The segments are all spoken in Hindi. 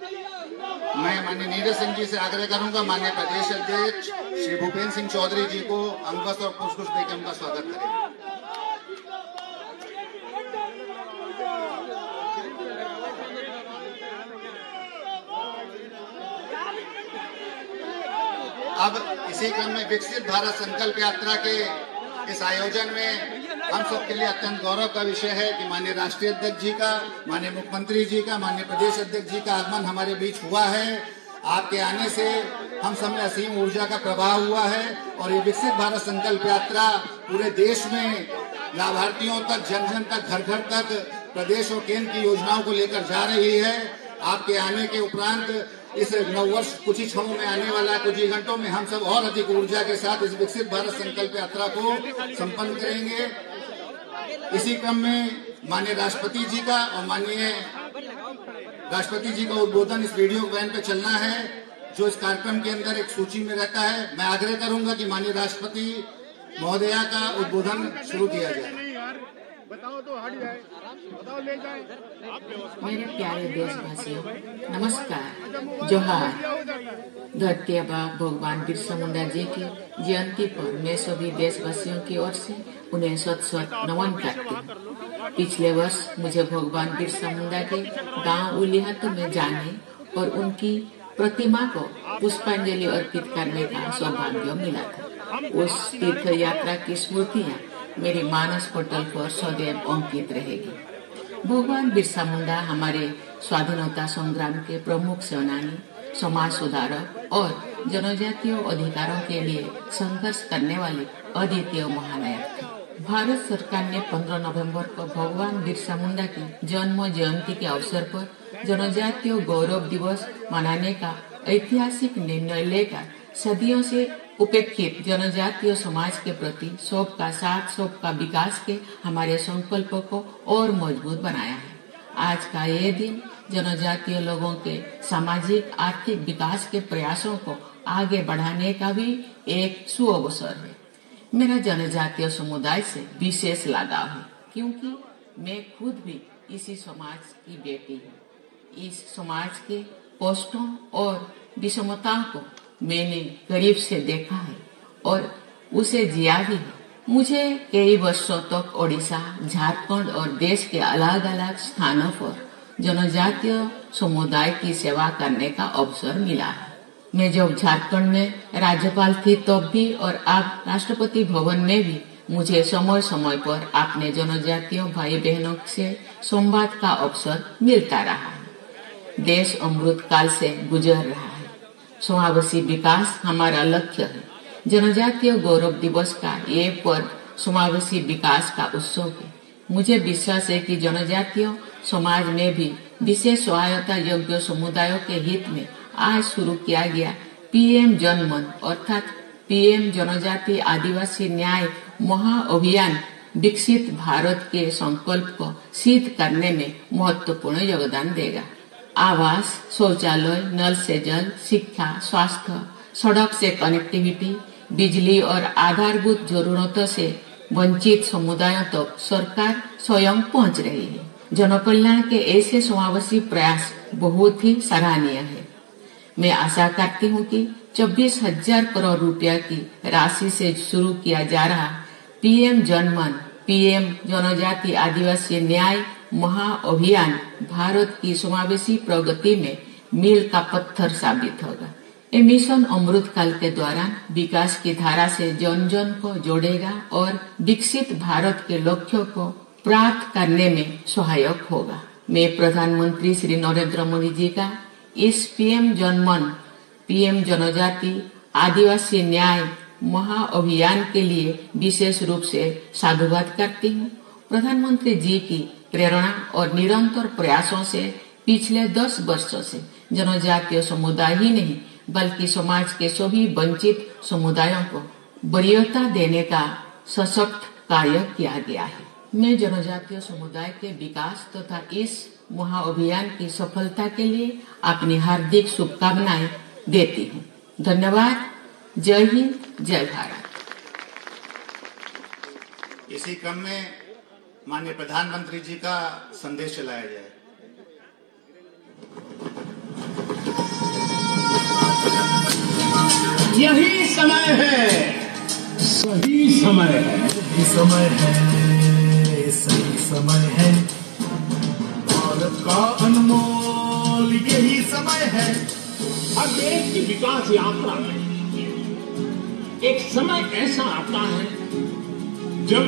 मैं माननीय नीरज सिंह जी से आग्रह करूंगा माननीय प्रदेश अध्यक्ष श्री भूपेंद्र सिंह चौधरी जी को अंगवस्त्र और पुष्प देकर उनका स्वागत करें। अब इसी क्रम में विकसित भारत संकल्प यात्रा के इस आयोजन में हम सबके लिए अत्यंत गौरव का विषय है कि माननीय राष्ट्रीय अध्यक्ष जी का, माननीय मुख्यमंत्री जी का, माननीय प्रदेश अध्यक्ष जी का आगमन हमारे बीच हुआ है। आपके आने से हम सब में असीम ऊर्जा का प्रवाह हुआ है और ये विकसित भारत संकल्प यात्रा पूरे देश में लाभार्थियों तक, जन जन तक, घर घर तक प्रदेश और केंद्र की योजनाओं को लेकर जा रही है। आपके आने के उपरांत इस नववर्ष कुछ ही क्षणों में आने वाला है, कुछ ही घंटों में हम सब और अधिक ऊर्जा के साथ इस विकसित भारत संकल्प यात्रा को संपन्न करेंगे। इसी क्रम में माननीय राष्ट्रपति जी का और माननीय राष्ट्रपति जी का उद्बोधन इस वीडियो वैन पे चलना है, जो इस कार्यक्रम के अंदर एक सूची में रहता है। मैं आग्रह करूंगा कि माननीय राष्ट्रपति महोदया का उद्बोधन शुरू किया जाए। बताओ तो हट जाए, बताओ ले जाए। मेरे प्यारे देशवासियों, नमस्कार, जोहार। धरती आबा भगवान बिरसा मुंडा जी की जयंती पर मैं सभी देशवासियों की ओर से उन्हें शत नमन करती हूँ। पिछले वर्ष मुझे भगवान बिरसा मुंडा के गांव उलिहातू में जाने और उनकी प्रतिमा को पुष्पांजलि अर्पित करने का सौभाग्य मिला था। उस तीर्थ यात्रा की स्मृतियाँ मेरी मानस पटल पर सदैव अंकित रहेगी। भगवान बिरसा मुंडा हमारे स्वाधीनता संग्राम के प्रमुख सेनानी, समाज सुधारक और जनजातीय अधिकारों के लिए संघर्ष करने वाले अद्वितीय महानायक थे। भारत सरकार ने 15 नवंबर को भगवान बिरसा मुंडा की जन्म जयंती के अवसर पर जनजातीय गौरव दिवस मनाने का ऐतिहासिक निर्णय लेकर सदियों से उपेक्षित जनजातीय समाज के प्रति सबका साथ सबका विकास के हमारे संकल्प को और मजबूत बनाया है। आज का ये दिन जनजातीय लोगों के सामाजिक आर्थिक विकास के प्रयासों को आगे बढ़ाने का भी एक सुअवसर है। मेरा जनजातीय समुदाय से विशेष लगाव है, क्योंकि मैं खुद भी इसी समाज की बेटी हूँ। इस समाज के कष्टों और विषमताओं को मैंने करीब से देखा है और उसे जिया भी है। मुझे कई वर्षों तक ओडिशा, झारखंड और देश के अलग अलग स्थानों पर जनजातीय समुदाय की सेवा करने का अवसर मिला है। मैं जब झारखंड में राज्यपाल थी तब भी और अब राष्ट्रपति भवन में भी मुझे समय समय पर अपने जनजातीय भाई बहनों से संवाद का अवसर मिलता रहा है। देश अमृत काल से गुजर रहा है। समावेशी विकास हमारा लक्ष्य है। जनजातीय गौरव दिवस का ये पर्व समावेशी विकास का उत्सव है। मुझे विश्वास है कि जनजातीय समाज में भी विशेष सहायता योग्य समुदायों के हित में आज शुरू किया गया पीएम जनमन अर्थात पीएम जनजाति आदिवासी न्याय महाअभियान विकसित भारत के संकल्प को सिद्ध करने में महत्वपूर्ण योगदान देगा। आवास, शौचालय, नल से जल, शिक्षा, स्वास्थ्य, सड़क से कनेक्टिविटी, बिजली और आधारभूत जरूरतों से वंचित समुदायों तक तो सरकार स्वयं पहुंच रही है। जनकल्याण के ऐसे समावेशी प्रयास बहुत ही सराहनीय है। मैं आशा करती हूं कि 24,000 करोड़ रुपया की राशि से शुरू किया जा रहा पीएम जनमन, पीएम जनजाति आदिवासी न्याय महाअभियान भारत की समावेशी प्रगति में मील का पत्थर साबित होगा। ये मिशन अमृत काल के दौरान विकास की धारा से जन जन को जोड़ेगा और विकसित भारत के लक्ष्यों को प्राप्त करने में सहायक होगा। मैं प्रधानमंत्री श्री नरेंद्र मोदी जी का इस पीएम जनमन, पीएम जनजाति आदिवासी न्याय महाअभियान के लिए विशेष रूप से साधुवाद करती हूँ। प्रधानमंत्री जी की प्रेरणा और निरंतर प्रयासों से पिछले 10 वर्षों से जनजातीय समुदाय ही नहीं बल्कि समाज के सभी वंचित समुदायों को वरीयता देने का सशक्त कार्य किया गया है। मैं जनजातीय समुदाय के विकास तथा इस महाअभियान की सफलता के लिए अपनी हार्दिक शुभकामनाएं देती हूँ। धन्यवाद। जय हिंद, जय भारत। इसी क्रम में माननीय प्रधानमंत्री जी का संदेश चलाया जाए। यही समय है, सही समय है, यही समय है, सही समय है, भारत का अनमोल यही समय है। हर देश की विकास यात्रा में एक समय ऐसा आता है जब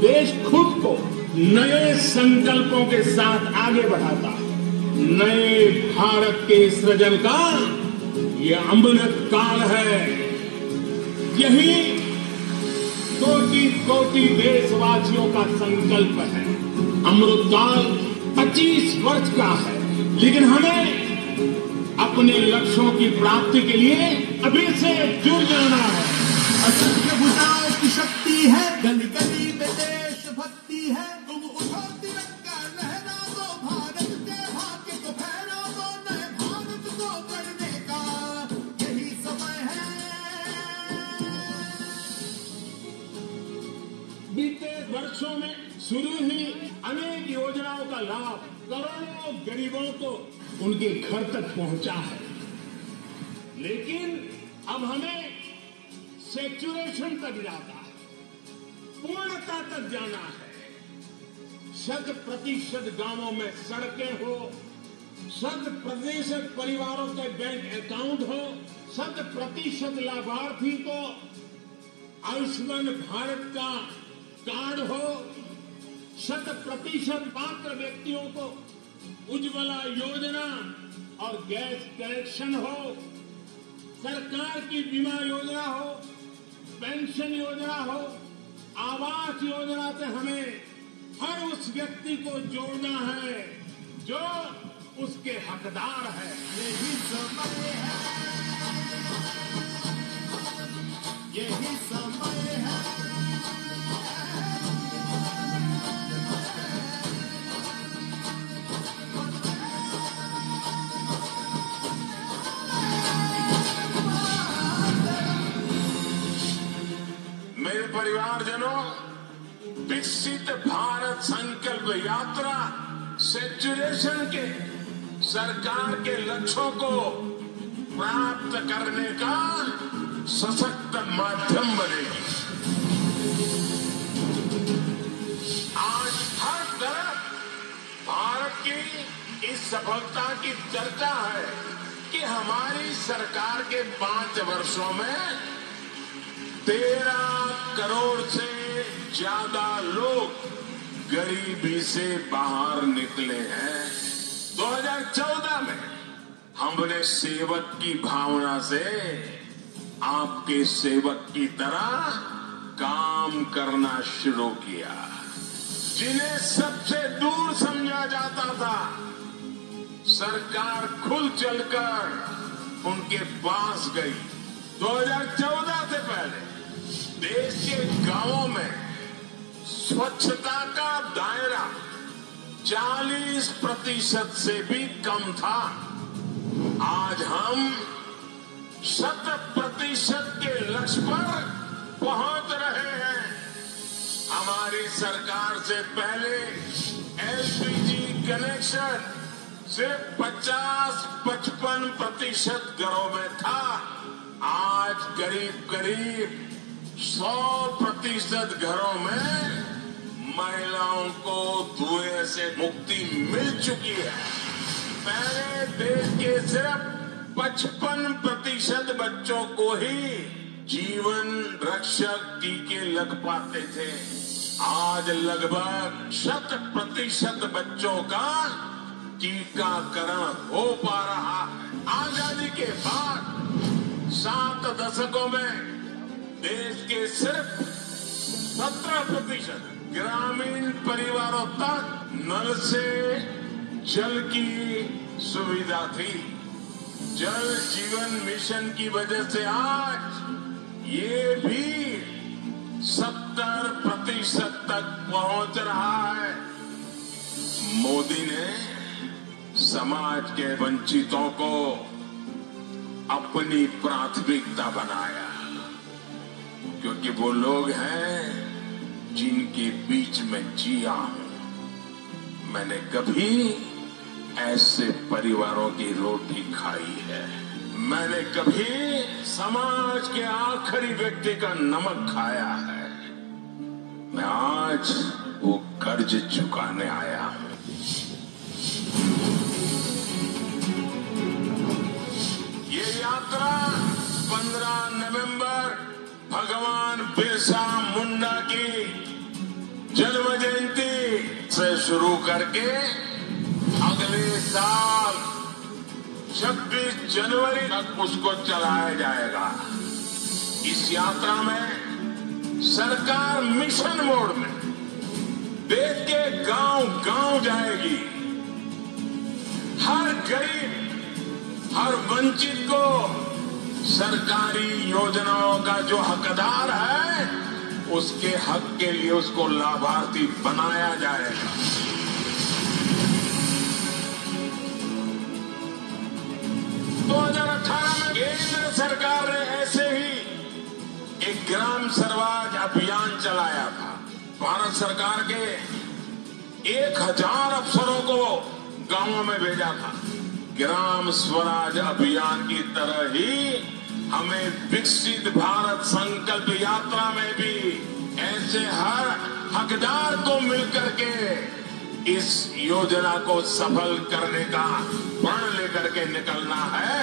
देश खुद को नए संकल्पों के साथ आगे बढ़ाता है। नए भारत के सृजन का ये अमृत काल है। यही कोटि कोटि देशवासियों का संकल्प है। अमृत काल 25 वर्ष का है, लेकिन हमें अपने लक्ष्यों की प्राप्ति के लिए अभी से जुट जाना है। असंख्य भुजाओं की शक्ति है, गली गली में देशभक्ति है। तुम उठो तिरंगा लहरा दो, भारत के भाग्य को फहरा दो, नए भारत को गढ़ने का यही समय है। बीते वर्षों में शुरू ही अनेक योजनाओं का लाभ करोड़ों गरीबों को उनके घर तक पहुंचा है, लेकिन अब हमें सैचुरेशन तक जाना है, पूर्णता तक जाना है। 100% गांवों में सड़कें हो, 100% परिवारों के बैंक अकाउंट हो, 100% लाभार्थी को आयुष्मान भारत का कार्ड हो, 100% पात्र व्यक्तियों को उज्ज्वला योजना और गैस कनेक्शन हो, सरकार की बीमा योजना हो, पेंशन योजना हो, आवास योजना से हमें हर उस व्यक्ति को जोड़ना है जो उसके हकदार है। यही समय है, यही समय है। मेरे परिवारजनों, विकसित भारत संकल्प यात्रा सैचुरेशन के सरकार के लक्ष्यों को प्राप्त करने का सशक्त माध्यम बनेगी। आज हर तरफ भारत की इस सफलता की चर्चा है कि हमारी सरकार के 5 वर्षों में 13 करोड़ से ज्यादा लोग गरीबी से बाहर निकले हैं। 2014 में हमने सेवक की भावना से आपके सेवक की तरह काम करना शुरू किया। जिन्हें सबसे दूर समझा जाता था, सरकार खुल चलकर उनके पास गई। 2014 से पहले देश के गांवों में स्वच्छता का दायरा 40% से भी कम था। आज हम 100% के लक्ष्य पर पहुंच रहे हैं। हमारी सरकार से पहले एलपीजी कनेक्शन सिर्फ 50-55% घरों में था। आज करीब 100% घरों में महिलाओं को धुएं से मुक्ति मिल चुकी है। पहले देश के सिर्फ 55% बच्चों को ही जीवन रक्षक टीके लग पाते थे। आज लगभग 100% बच्चों का टीकाकरण हो पा रहा है। आजादी के बाद 7 दशकों में देश के सिर्फ 17% ग्रामीण परिवारों तक नल से जल की सुविधा थी। जल जीवन मिशन की वजह से आज ये भी 70% तक पहुंच रहा है। मोदी ने समाज के वंचितों को अपनी प्राथमिकता बनाया, क्योंकि वो लोग हैं जिनके बीच में जिया हूं। मैंने कभी ऐसे परिवारों की रोटी खाई है। मैंने कभी समाज के आखिरी व्यक्ति का नमक खाया है। मैं आज वो कर्ज चुकाने आया हूं। ये यात्रा 15 नवंबर भगवान बिरसा मुंडा की जन्म जयंती से शुरू करके अगले साल 26 जनवरी तक उसको चलाया जाएगा। इस यात्रा में सरकार मिशन मोड में देश के गांव-गांव जाएगी। हर गरीब, हर वंचित को सरकारी योजनाओं का जो हकदार है, उसके हक के लिए उसको लाभार्थी बनाया जाएगा। 2018 में केंद्र सरकार ने ऐसे ही एक ग्राम स्वराज अभियान चलाया था। भारत सरकार के 1000 अफसरों को गांवों में भेजा था। ग्राम स्वराज अभियान की तरह ही हमें विकसित भारत संकल्प यात्रा में भी ऐसे हर हकदार को मिलकर के इस योजना को सफल करने का प्रण लेकर के निकलना है।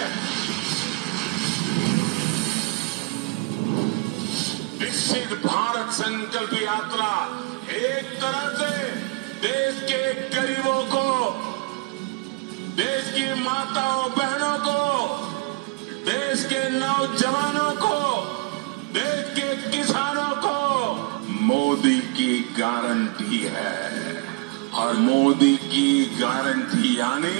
विकसित भारत संकल्प यात्रा एक तरह से देश के गरीबों को, देश की माताओं बहनों को, देश के नौजवानों को, देश के किसानों को मोदी की गारंटी है। और मोदी की गारंटी यानी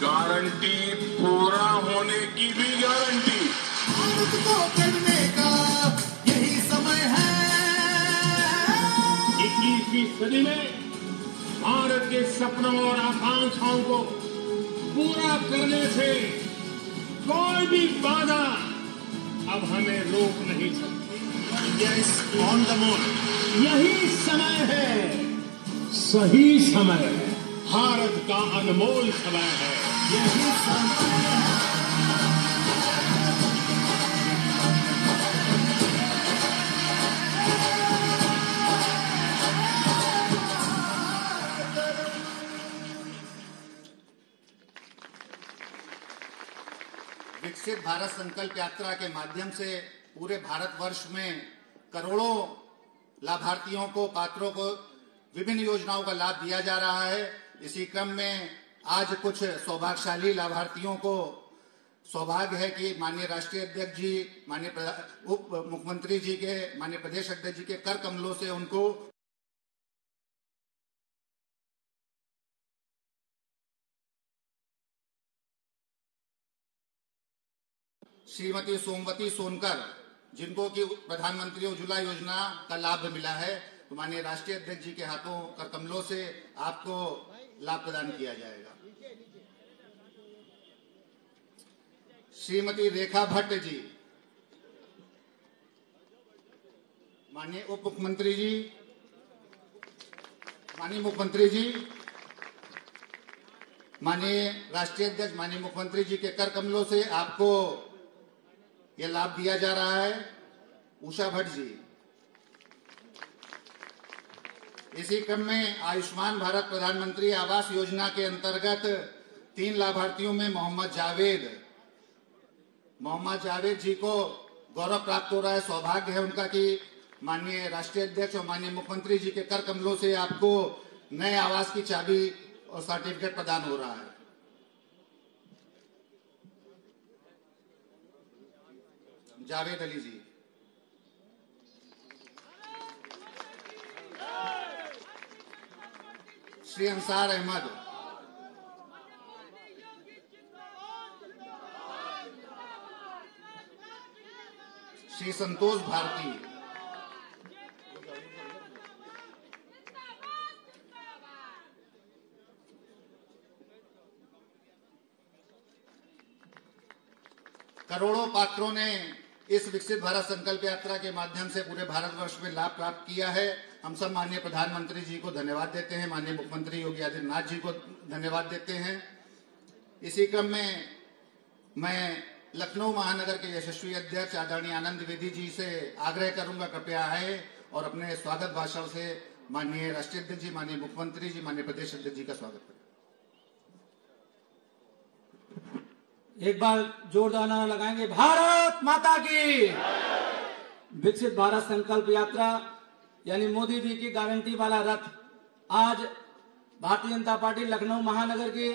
गारंटी पूरा होने की भी गारंटी। भारत को करने का यही समय है। 21वीं सदी में भारत के सपनों और आकांक्षाओं को पूरा करने से कोई भी बाधा अब हमें रोक नहीं सकती। India is on the move. यही समय है, सही समय है, भारत का अनमोल समय है। यही समय है। विकसित भारत संकल्प यात्रा के माध्यम से पूरे भारतवर्ष में करोड़ों लाभार्थियों को, पात्रों को विभिन्न योजनाओं का लाभ दिया जा रहा है। इसी क्रम में आज कुछ सौभाग्यशाली लाभार्थियों को सौभाग्य है कि माननीय राष्ट्रीय अध्यक्ष जी, माननीय उप मुख्यमंत्री जी के, माननीय प्रदेश अध्यक्ष जी के कर कमलों से उनको श्रीमती सोमवती सोनकर, जिनको कि प्रधानमंत्री उज्ज्वला योजना का लाभ मिला है, तो माननीय राष्ट्रीय अध्यक्ष जी के हाथों कर कमलों से आपको लाभ प्रदान किया जाएगा। श्रीमती रेखा भट्ट जी, माननीय उप मुख्यमंत्री जी, माननीय मुख्यमंत्री जी, माननीय राष्ट्रीय अध्यक्ष, माननीय मुख्यमंत्री जी के कर कमलों से आपको यह लाभ दिया जा रहा है। उषा भट्ट जी। इसी क्रम में आयुष्मान भारत प्रधानमंत्री आवास योजना के अंतर्गत 3 लाभार्थियों में मोहम्मद जावेद जी को गौरव प्राप्त हो रहा है। सौभाग्य है उनका कि माननीय राष्ट्रीय अध्यक्ष और माननीय मुख्यमंत्री जी के कर कमलों से आपको नए आवास की चाबी और सर्टिफिकेट प्रदान हो रहा है। जावेद अली जी। श्री अंसार अहमद। श्री संतोष भारती। करोड़ों पात्रों ने इस विकसित भारत संकल्प यात्रा के माध्यम से पूरे भारतवर्ष में लाभ प्राप्त किया है। हम सब माननीय प्रधानमंत्री जी को धन्यवाद देते हैं, माननीय मुख्यमंत्री योगी आदित्यनाथ जी को धन्यवाद देते हैं। इसी क्रम में मैं लखनऊ महानगर के यशस्वी अध्यक्ष आदरणीय आनंद द्विवेदी जी से आग्रह करूंगा, कृपया आए और अपने स्वागत भाषण से माननीय राष्ट्रीय अध्यक्ष जी, माननीय मुख्यमंत्री जी, माननीय प्रदेश अध्यक्ष जी का स्वागत करें। एक बार जोरदार नारा लगाएंगे, भारत माता की। विकसित भारत संकल्प यात्रा यानी मोदी जी की गारंटी वाला रथ आज भारतीय जनता पार्टी लखनऊ महानगर के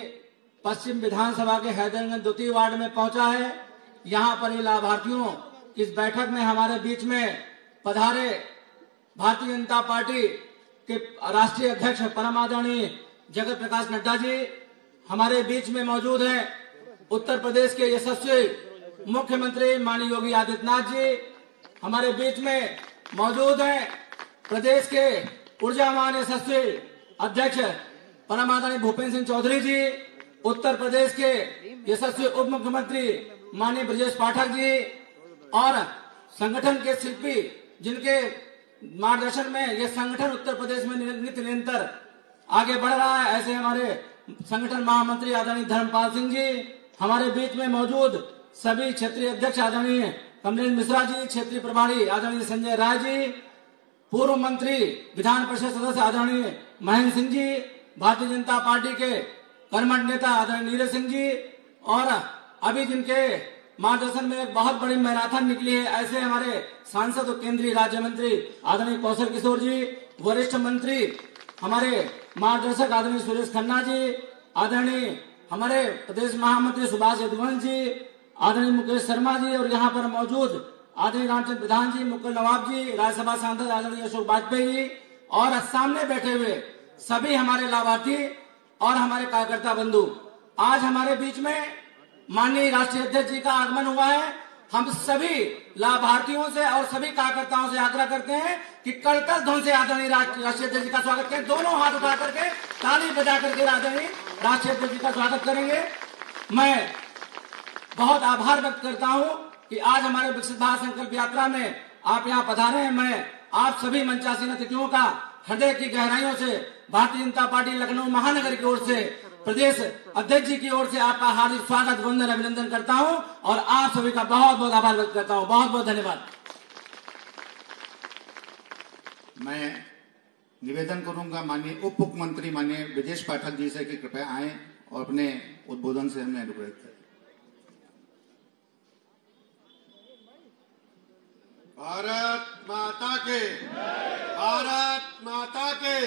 पश्चिम विधानसभा के हैदरगंज द्वितीय वार्ड में पहुंचा है। यहां पर लाभार्थियों इस बैठक में हमारे बीच में पधारे भारतीय जनता पार्टी के राष्ट्रीय अध्यक्ष परम आदरणीय जगत प्रकाश नड्डा जी हमारे बीच में मौजूद हैं। उत्तर प्रदेश के यशस्वी मुख्यमंत्री माननीय योगी आदित्यनाथ जी हमारे बीच में मौजूद हैं। प्रदेश के ऊर्जावान यशस्वी अध्यक्ष परम आदरणीय भूपेंद्र सिंह चौधरी जी, उत्तर प्रदेश के यशस्वी उप मुख्यमंत्री माननीय ब्रजेश पाठक जी और संगठन के शिल्पी जिनके मार्गदर्शन में यह संगठन उत्तर प्रदेश में नित्य निरंतर आगे बढ़ रहा है, ऐसे हमारे संगठन महामंत्री आदरणीय धर्मपाल सिंह जी, हमारे बीच में मौजूद सभी क्षेत्रीय अध्यक्ष आदरणीय कमलेश मिश्रा जी, क्षेत्रीय प्रभारी आदरणीय संजय राय जी, पूर्व मंत्री विधान परिषद सदस्य आदरणीय महेंद्र सिंह जी, भारतीय जनता पार्टी के कर्मठ नेता आदरणीय नीरज सिंह जी और अभी जिनके मार्गदर्शन में एक बहुत बड़ी मैराथन निकली है, ऐसे हमारे सांसद और केंद्रीय राज्य मंत्री आदरणीय कौशल किशोर जी, वरिष्ठ मंत्री हमारे मार्गदर्शक आदरणीय सुरेश खन्ना जी, आदरणीय हमारे प्रदेश महामंत्री सुभाष यदुवंश जी, आदरणीय मुकेश शर्मा जी और यहाँ पर मौजूद आदरणीय रामचंद्र प्रधान जी, मुकुल नवाब जी, राज्यसभा सांसद आदरणीय अशोक वाजपेयी जी और सामने बैठे हुए सभी हमारे लाभार्थी और हमारे कार्यकर्ता बंधु, आज हमारे बीच में माननीय राष्ट्रीय अध्यक्ष जी का आगमन हुआ है। हम सभी लाभार्थियों से और सभी कार्यकर्ताओं से आग्रह करते हैं कि कड़कड़ ध्वनि से आदरणीय राष्ट्रीय अध्यक्ष जी का स्वागत करें। दोनों हाथ उठा करके ताली बजा करके आदरणीय राष्ट्रीय अध्यक्ष जी का स्वागत करेंगे। मैं बहुत आभार व्यक्त करता हूं कि आज हमारे विकसित भारत संकल्प यात्रा में आप यहाँ पधारे हैं। मैं आप सभी मंचासीन अतिथियों का हृदय की गहराइयों से भारतीय जनता पार्टी लखनऊ महानगर की ओर से, प्रदेश अध्यक्ष जी की ओर से आपका हार्दिक स्वागत, वंदन, अभिनंदन करता हूं और आप सभी का बहुत बहुत आभार व्यक्त करता हूं। बहुत बहुत धन्यवाद। मैं निवेदन करूंगा माननीय उप मुख्यमंत्री माननीय ब्रजेश पाठक जी से कि कृपया आए और अपने उद्बोधन से हमें अनुग्रहित करें। भारत माता के, भारत माता के।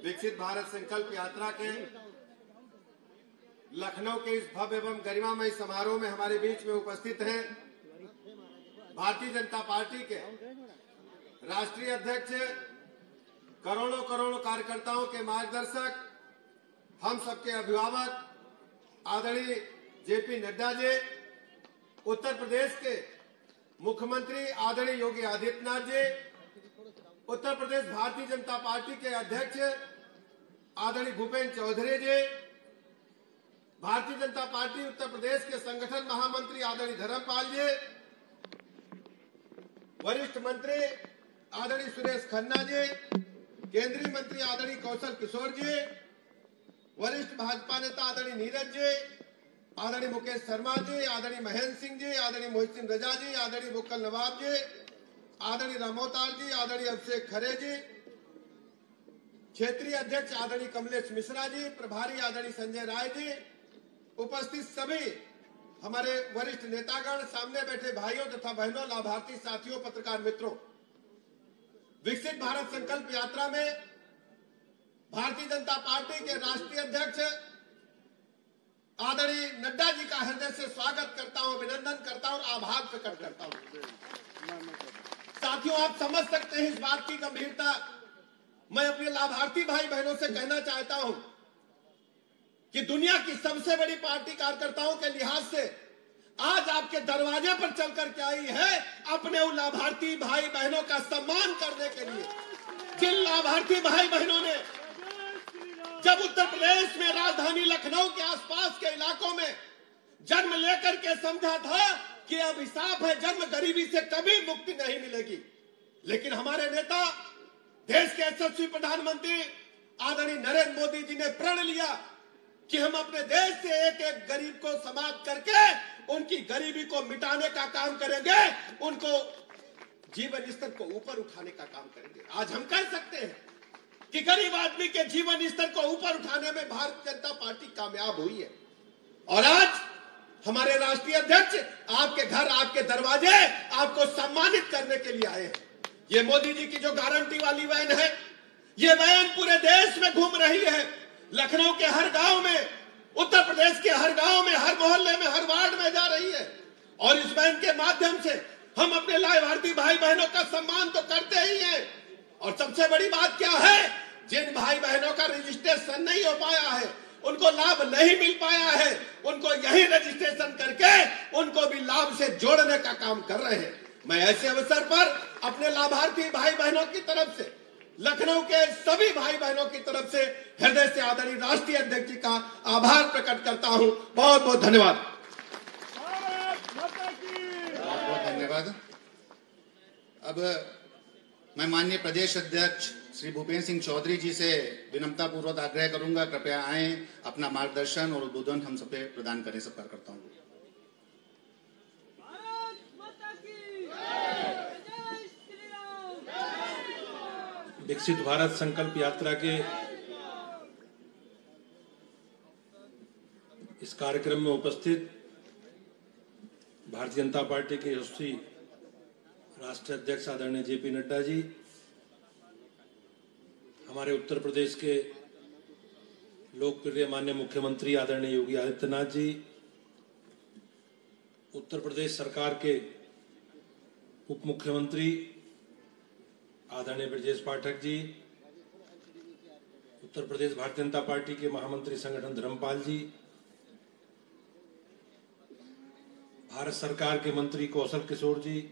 विकसित भारत संकल्प यात्रा के लखनऊ के इस भव्य एवं गरिमामय समारोह में हमारे बीच में उपस्थित हैं भारतीय जनता पार्टी के राष्ट्रीय अध्यक्ष, करोड़ों करोड़ों कार्यकर्ताओं के मार्गदर्शक, हम सबके अभिभावक आदरणीय जेपी नड्डा जी, उत्तर प्रदेश के मुख्यमंत्री आदरणीय योगी आदित्यनाथ जी, उत्तर प्रदेश भारतीय जनता पार्टी के अध्यक्ष आदरणीय भूपेंद्र चौधरी जी, भारतीय जनता पार्टी उत्तर प्रदेश के संगठन महामंत्री आदरणीय धर्मपाल जी, वरिष्ठ मंत्री आदरणीय सुरेश खन्ना जी, केंद्रीय मंत्री आदरणीय कौशल किशोर जी, वरिष्ठ भाजपा नेता आदरणीय नीरज जी, आदरणीय मुकेश शर्मा जी, आदरणीय महेंद्र सिंह जी, आदरणीय मोहित रजा जी, आदरणीय मुकुल नवाब जी, आदरणीय रामोताल जी, आदरणीय अभिषेक खरे जी, क्षेत्रीय अध्यक्ष आदरणीय कमलेश मिश्रा जी, प्रभारी आदरणीय संजय राय जी, उपस्थित सभी हमारे वरिष्ठ नेतागण, सामने बैठे भाइयों तथा बहनों, लाभार्थी साथियों, पत्रकार मित्रों, विकसित भारत संकल्प यात्रा में भारतीय जनता पार्टी के राष्ट्रीय अध्यक्ष आदरणीय नड्डा जी का हृदय से स्वागत करता हूं, अभिनंदन करता हूं, आभार प्रकट करता हूं। साथियों, आप समझ सकते हैं इस बात की गंभीरता। मैं अपने लाभार्थी भाई बहनों से कहना चाहता हूं कि दुनिया की सबसे बड़ी पार्टी कार्यकर्ताओं के लिहाज से आज आपके दरवाजे पर चलकर के आई है अपने उन लाभार्थी भाई बहनों का सम्मान करने के लिए, जिन लाभार्थी भाई बहनों ने जब उत्तर प्रदेश में राजधानी लखनऊ के आसपास के इलाकों में जन्म लेकर के समझा था कि अभिशाप है, जन्म गरीबी से कभी मुक्ति नहीं मिलेगी, लेकिन हमारे नेता, देश के यशस्वी प्रधानमंत्री आदरणीय नरेंद्र मोदी जी ने प्रण लिया कि हम अपने देश से एक एक गरीब को समाप्त करके उनकी गरीबी को मिटाने का काम करेंगे, उनको जीवन स्तर को ऊपर उठाने का काम करेंगे। आज हम कह सकते हैं कि गरीब आदमी के जीवन स्तर को ऊपर उठाने में भारतीय जनता पार्टी कामयाब हुई है। और आज हमारे राष्ट्रीय अध्यक्ष आपके घर, आपके दरवाजे आपको सम्मानित करने के लिए आए हैं। ये मोदी जी की जो गारंटी वाली वैन है, ये वैन पूरे देश में घूम रही है। लखनऊ के हर गांव में, उत्तर प्रदेश के हर गांव में, हर मोहल्ले में, हर वार्ड में जा रही है। और इस वैन के माध्यम से हम अपने लाभार्थी भाई बहनों का सम्मान तो करते ही हैं। और सबसे बड़ी बात क्या है, जिन भाई बहनों का रजिस्ट्रेशन नहीं हो पाया है, उनको लाभ नहीं मिल पाया है, उनको यही रजिस्ट्रेशन करके उनको भी लाभ से जोड़ने का काम कर रहे हैं। मैं ऐसे अवसर पर अपने लाभार्थी भाई बहनों की तरफ से, लखनऊ के सभी भाई बहनों की तरफ से हृदय से आदरणीय राष्ट्रीय अध्यक्ष जी का आभार प्रकट करता हूं। बहुत बहुत धन्यवाद। बहुत बहुत धन्यवाद। अब मैं माननीय प्रदेश अध्यक्ष श्री भूपेन्द्र सिंह चौधरी जी से विनम्रता पूर्वक आग्रह करूंगा, कृपया आए, अपना मार्गदर्शन और उद्बोधन हम सब पे प्रदान करें। सब करता हूं। विकसित भारत संकल्प यात्रा के इस कार्यक्रम में उपस्थित भारतीय जनता पार्टी के यशस्वी राष्ट्रीय अध्यक्ष आदरणीय जेपी नड्डा जी, हमारे उत्तर प्रदेश के लोकप्रिय माननीय मुख्यमंत्री आदरणीय योगी आदित्यनाथ जी, उत्तर प्रदेश सरकार के उप मुख्यमंत्री आदरणीय ब्रजेश पाठक जी, उत्तर प्रदेश भारतीय जनता पार्टी के महामंत्री संगठन धर्मपाल जी, भारत सरकार के मंत्री कौशल किशोर जी,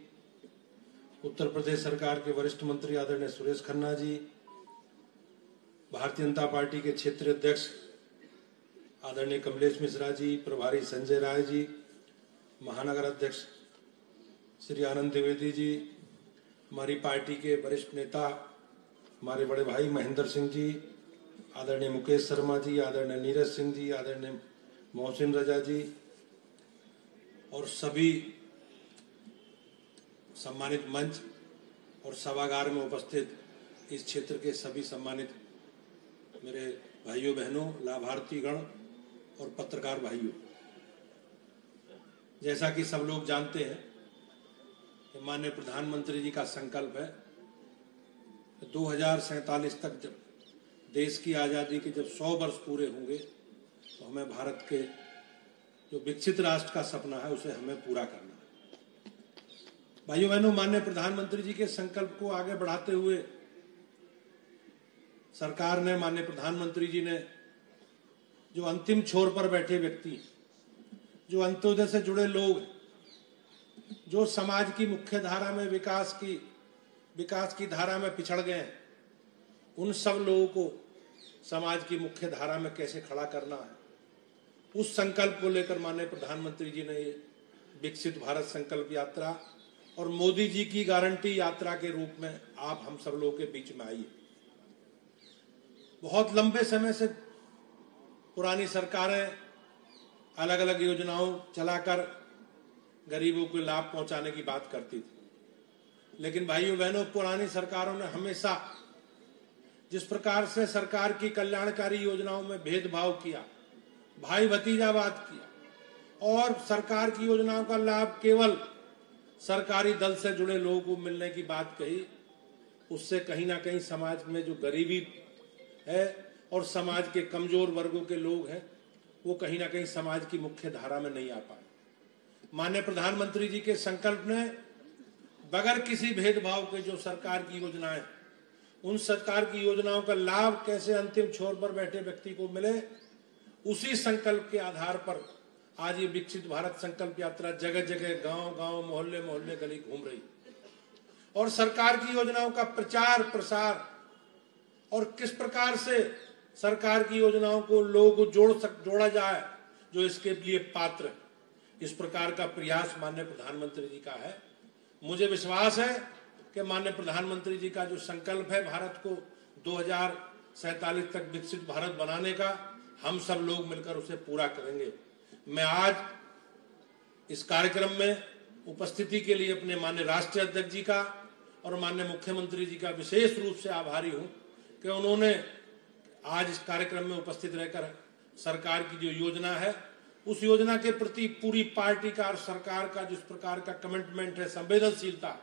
उत्तर प्रदेश सरकार के वरिष्ठ मंत्री आदरणीय सुरेश खन्ना जी, भारतीय जनता पार्टी के क्षेत्रीय अध्यक्ष आदरणीय कमलेश मिश्रा जी, प्रभारी संजय राय जी, महानगर अध्यक्ष श्री आनंद द्विवेदी जी, हमारी पार्टी के वरिष्ठ नेता हमारे बड़े भाई महेंद्र सिंह जी, आदरणीय मुकेश शर्मा जी, आदरणीय नीरज सिंह जी, आदरणीय मोहसिन रजा जी और सभी सम्मानित मंच और सभागार में उपस्थित इस क्षेत्र के सभी सम्मानित मेरे भाइयों बहनों, लाभार्थी गण और पत्रकार भाइयों, जैसा कि सब लोग जानते हैं कि माननीय प्रधानमंत्री जी का संकल्प है 2047 तक जब देश की आजादी के जब 100 वर्ष पूरे होंगे तो हमें भारत के जो विकसित राष्ट्र का सपना है उसे हमें पूरा करना है। भाइयों बहनों, माननीय प्रधानमंत्री जी के संकल्प को आगे बढ़ाते हुए सरकार ने, माननीय प्रधानमंत्री जी ने जो अंतिम छोर पर बैठे व्यक्ति, जो अंत्योदय से जुड़े लोग, जो समाज की मुख्य धारा में विकास की धारा में पिछड़ गए हैं, उन सब लोगों को समाज की मुख्य धारा में कैसे खड़ा करना है, उस संकल्प को लेकर माननीय प्रधानमंत्री जी ने ये विकसित भारत संकल्प यात्रा और मोदी जी की गारंटी यात्रा के रूप में आप हम सब लोगों के बीच में आई है। बहुत लंबे समय से पुरानी सरकारें अलग अलग योजनाओं चलाकर गरीबों को लाभ पहुंचाने की बात करती थी, लेकिन भाइयों बहनों, पुरानी सरकारों ने हमेशा जिस प्रकार से सरकार की कल्याणकारी योजनाओं में भेदभाव किया, भाई भतीजावाद किया और सरकार की योजनाओं का लाभ केवल सरकारी दल से जुड़े लोगों को मिलने की बात कही, उससे कहीं ना कहीं समाज में जो गरीबी है और समाज के कमजोर वर्गों के लोग हैं वो कहीं ना कहीं समाज की मुख्य धारा में नहीं आ पाए। माननीय प्रधानमंत्री जी के संकल्प ने बगैर किसी भेदभाव के जो सरकार की योजनाएं, उन सरकार की योजनाओं का लाभ कैसे अंतिम छोर पर बैठे व्यक्ति को मिले, उसी संकल्प के आधार पर आज ये विकसित भारत संकल्प यात्रा जगह जगह, गांव गांव, मोहल्ले मोहल्ले, गली घूम रही और सरकार की योजनाओं का प्रचार प्रसार और किस प्रकार से सरकार की योजनाओं को लोगों को जोड़ा जाए जो इसके लिए पात्र है, इस प्रकार का प्रयास माननीय प्रधानमंत्री जी का है। मुझे विश्वास है कि माननीय प्रधानमंत्री जी का जो संकल्प है भारत को 2047 तक विकसित भारत बनाने का, हम सब लोग मिलकर उसे पूरा करेंगे। मैं आज इस कार्यक्रम में उपस्थिति के लिए अपने माननीय राष्ट्रीय अध्यक्ष जी का और माननीय मुख्यमंत्री जी का विशेष रूप से आभारी हूं कि उन्होंने आज इस कार्यक्रम में उपस्थित रहकर सरकार की जो योजना है उस योजना के प्रति पूरी पार्टी का और सरकार का जिस प्रकार का कमिटमेंट है, संवेदनशीलता,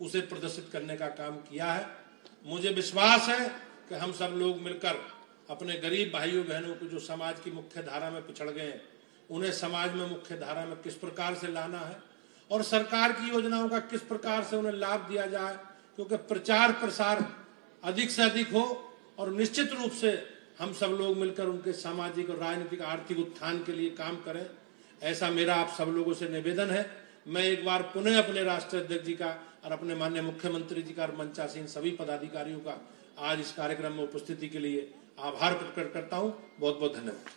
उसे प्रदर्शित करने का काम किया है। मुझे विश्वास है कि हम सब लोग मिलकर अपने गरीब भाइयों बहनों को जो समाज की मुख्य धारा में पिछड़ गए हैं उन्हें समाज में मुख्य धारा में किस प्रकार से लाना है और सरकार की योजनाओं का किस प्रकार से उन्हें लाभ दिया जाए, क्योंकि प्रचार प्रसार अधिक से अधिक हो और निश्चित रूप से हम सब लोग मिलकर उनके सामाजिक और राजनीतिक आर्थिक उत्थान के लिए काम करें, ऐसा मेरा आप सब लोगों से निवेदन है। मैं एक बार पुनः अपने राष्ट्रीय अध्यक्ष जी का और अपने माननीय मुख्यमंत्री जी का और मंचासीन सभी पदाधिकारियों का आज इस कार्यक्रम में उपस्थिति के लिए आभार प्रकट करता हूं। बहुत बहुत धन्यवाद।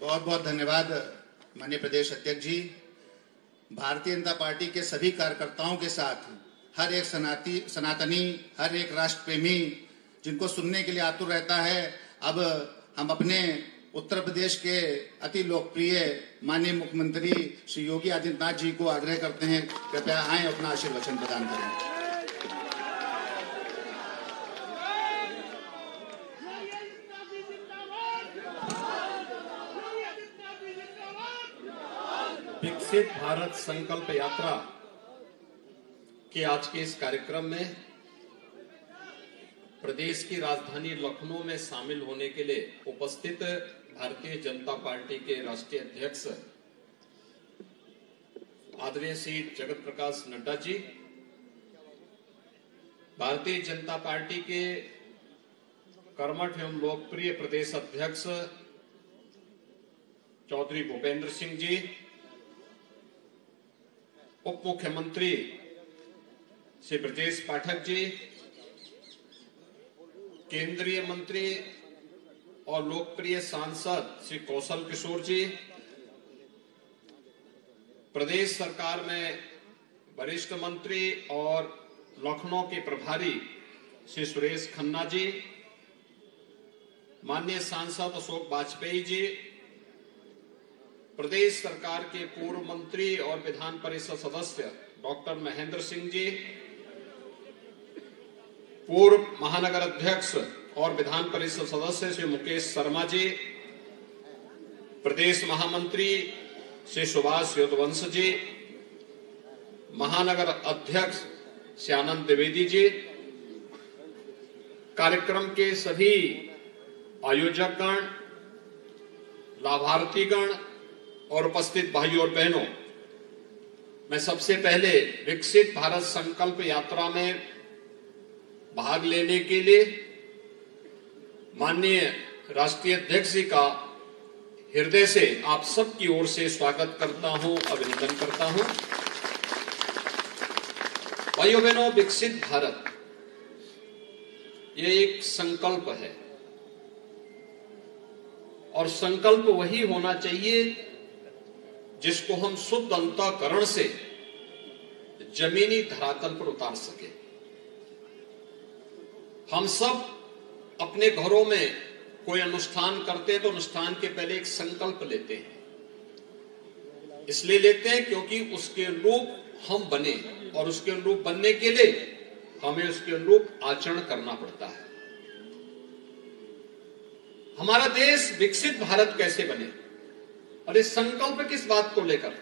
बहुत बहुत धन्यवाद माननीय प्रदेश अध्यक्ष जी। भारतीय जनता पार्टी के सभी कार्यकर्ताओं के साथ हर एक सनातनी, हर एक राष्ट्र प्रेमी जिनको सुनने के लिए आतुर रहता है, अब हम अपने उत्तर प्रदेश के अति लोकप्रिय माननीय मुख्यमंत्री श्री योगी आदित्यनाथ जी को आग्रह करते हैं, कृपया आए अपना आशीर्वचन प्रदान करें। विकसित भारत संकल्प यात्रा के आज के इस कार्यक्रम में प्रदेश की राजधानी लखनऊ में शामिल होने के लिए उपस्थित भारतीय जनता पार्टी के राष्ट्रीय अध्यक्ष आदरणीय श्री जगत प्रकाश नड्डा जी, भारतीय जनता पार्टी के कर्मठ एवं लोकप्रिय प्रदेश अध्यक्ष चौधरी भूपेंद्र सिंह जी, उप मुख्यमंत्री श्री ब्रजेश पाठक जी, केंद्रीय मंत्री और लोकप्रिय सांसद श्री कौशल किशोर जी, प्रदेश सरकार में वरिष्ठ मंत्री और लखनऊ के प्रभारी श्री सुरेश खन्ना जी, माननीय सांसद अशोक वाजपेयी जी, प्रदेश सरकार के पूर्व मंत्री और विधान परिषद सदस्य डॉक्टर महेंद्र सिंह जी, पूर्व महानगर अध्यक्ष और विधान परिषद सदस्य श्री मुकेश शर्मा जी, प्रदेश महामंत्री श्री सुभाष योदवंश जी, महानगर अध्यक्ष श्री आनंद द्विवेदी जी, कार्यक्रम के सभी आयोजकगण, लाभार्थीगण और उपस्थित भाइयों और बहनों, मैं सबसे पहले विकसित भारत संकल्प यात्रा में भाग लेने के लिए माननीय राष्ट्रीय अध्यक्ष जी का हृदय से आप सबकी ओर से स्वागत करता हूं, अभिनंदन करता हूं। भाइयों बहनों, विकसित भारत ये एक संकल्प है और संकल्प वही होना चाहिए जिसको हम शुद्ध अंतःकरण से जमीनी धरातल पर उतार सके। हम सब अपने घरों में कोई अनुष्ठान करते हैं तो अनुष्ठान के पहले एक संकल्प लेते हैं। इसलिए लेते हैं क्योंकि उसके अनुरूप हम बने और उसके अनुरूप बनने के लिए हमें उसके अनुरूप आचरण करना पड़ता है। हमारा देश विकसित भारत कैसे बने और इस संकल्प किस बात को लेकर?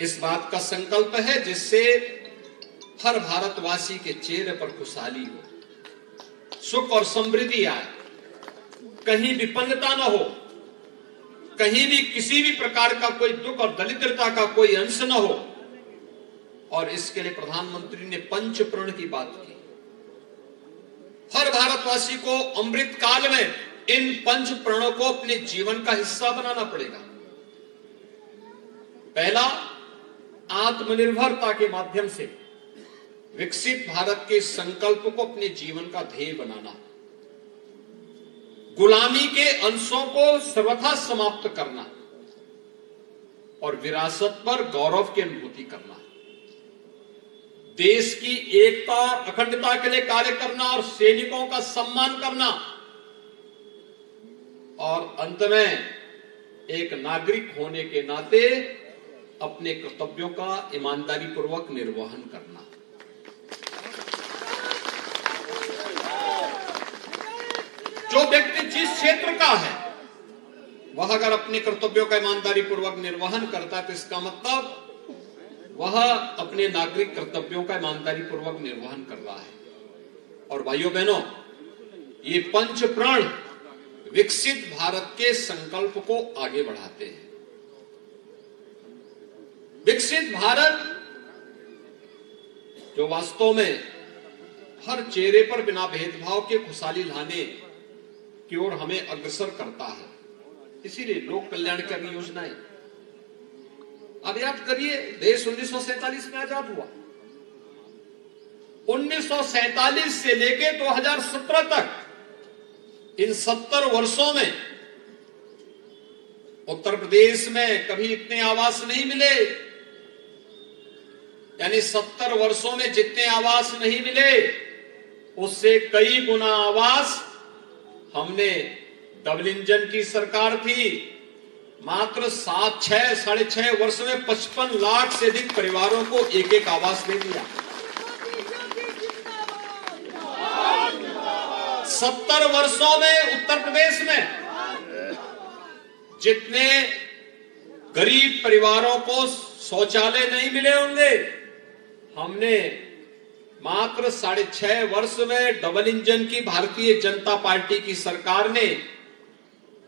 इस बात का संकल्प है जिससे हर भारतवासी के चेहरे पर खुशहाली हो, सुख और समृद्धि आए, कहीं विपन्नता न हो, कहीं भी किसी भी प्रकार का कोई दुख और दरिद्रता का कोई अंश न हो। और इसके लिए प्रधानमंत्री ने पंच प्रण की बात की। हर भारतवासी को अमृत काल में इन पंच प्रणों को अपने जीवन का हिस्सा बनाना पड़ेगा। पहला, आत्मनिर्भरता के माध्यम से विकसित भारत के संकल्प को अपने जीवन का ध्येय बनाना, गुलामी के अंशों को सर्वथा समाप्त करना और विरासत पर गौरव की अनुभूति करना, देश की एकता और अखंडता के लिए कार्य करना और सैनिकों का सम्मान करना, और अंत में एक नागरिक होने के नाते अपने कर्तव्यों का ईमानदारी पूर्वक निर्वहन करना। जो व्यक्ति जिस क्षेत्र का है वह अगर अपने कर्तव्यों का ईमानदारी पूर्वक निर्वहन करता है तो इसका मतलब वह अपने नागरिक कर्तव्यों का ईमानदारी पूर्वक निर्वहन कर रहा है। और भाइयों बहनों, ये पंच प्रण विकसित भारत के संकल्प को आगे बढ़ाते हैं। विकसित भारत जो वास्तव में हर चेहरे पर बिना भेदभाव के खुशहाली लाने की ओर हमें अग्रसर करता है। इसीलिए लोक कल्याणकारी योजनाएं। अब याद करिए, देश 1947 में आजाद हुआ। 1947 से लेके 2017 तक, इन 70 वर्षों में उत्तर प्रदेश में कभी इतने आवास नहीं मिले। यानी 70 वर्षों में जितने आवास नहीं मिले उससे कई गुना आवास हमने, डबल इंजन की सरकार थी, मात्र साढ़े छह वर्ष में 55 लाख से अधिक परिवारों को एक एक आवास दे दिया। 70 वर्षों में उत्तर प्रदेश में जितने गरीब परिवारों को शौचालय नहीं मिले होंगे, हमने मात्र 6.5 वर्ष में डबल इंजन की भारतीय जनता पार्टी की सरकार ने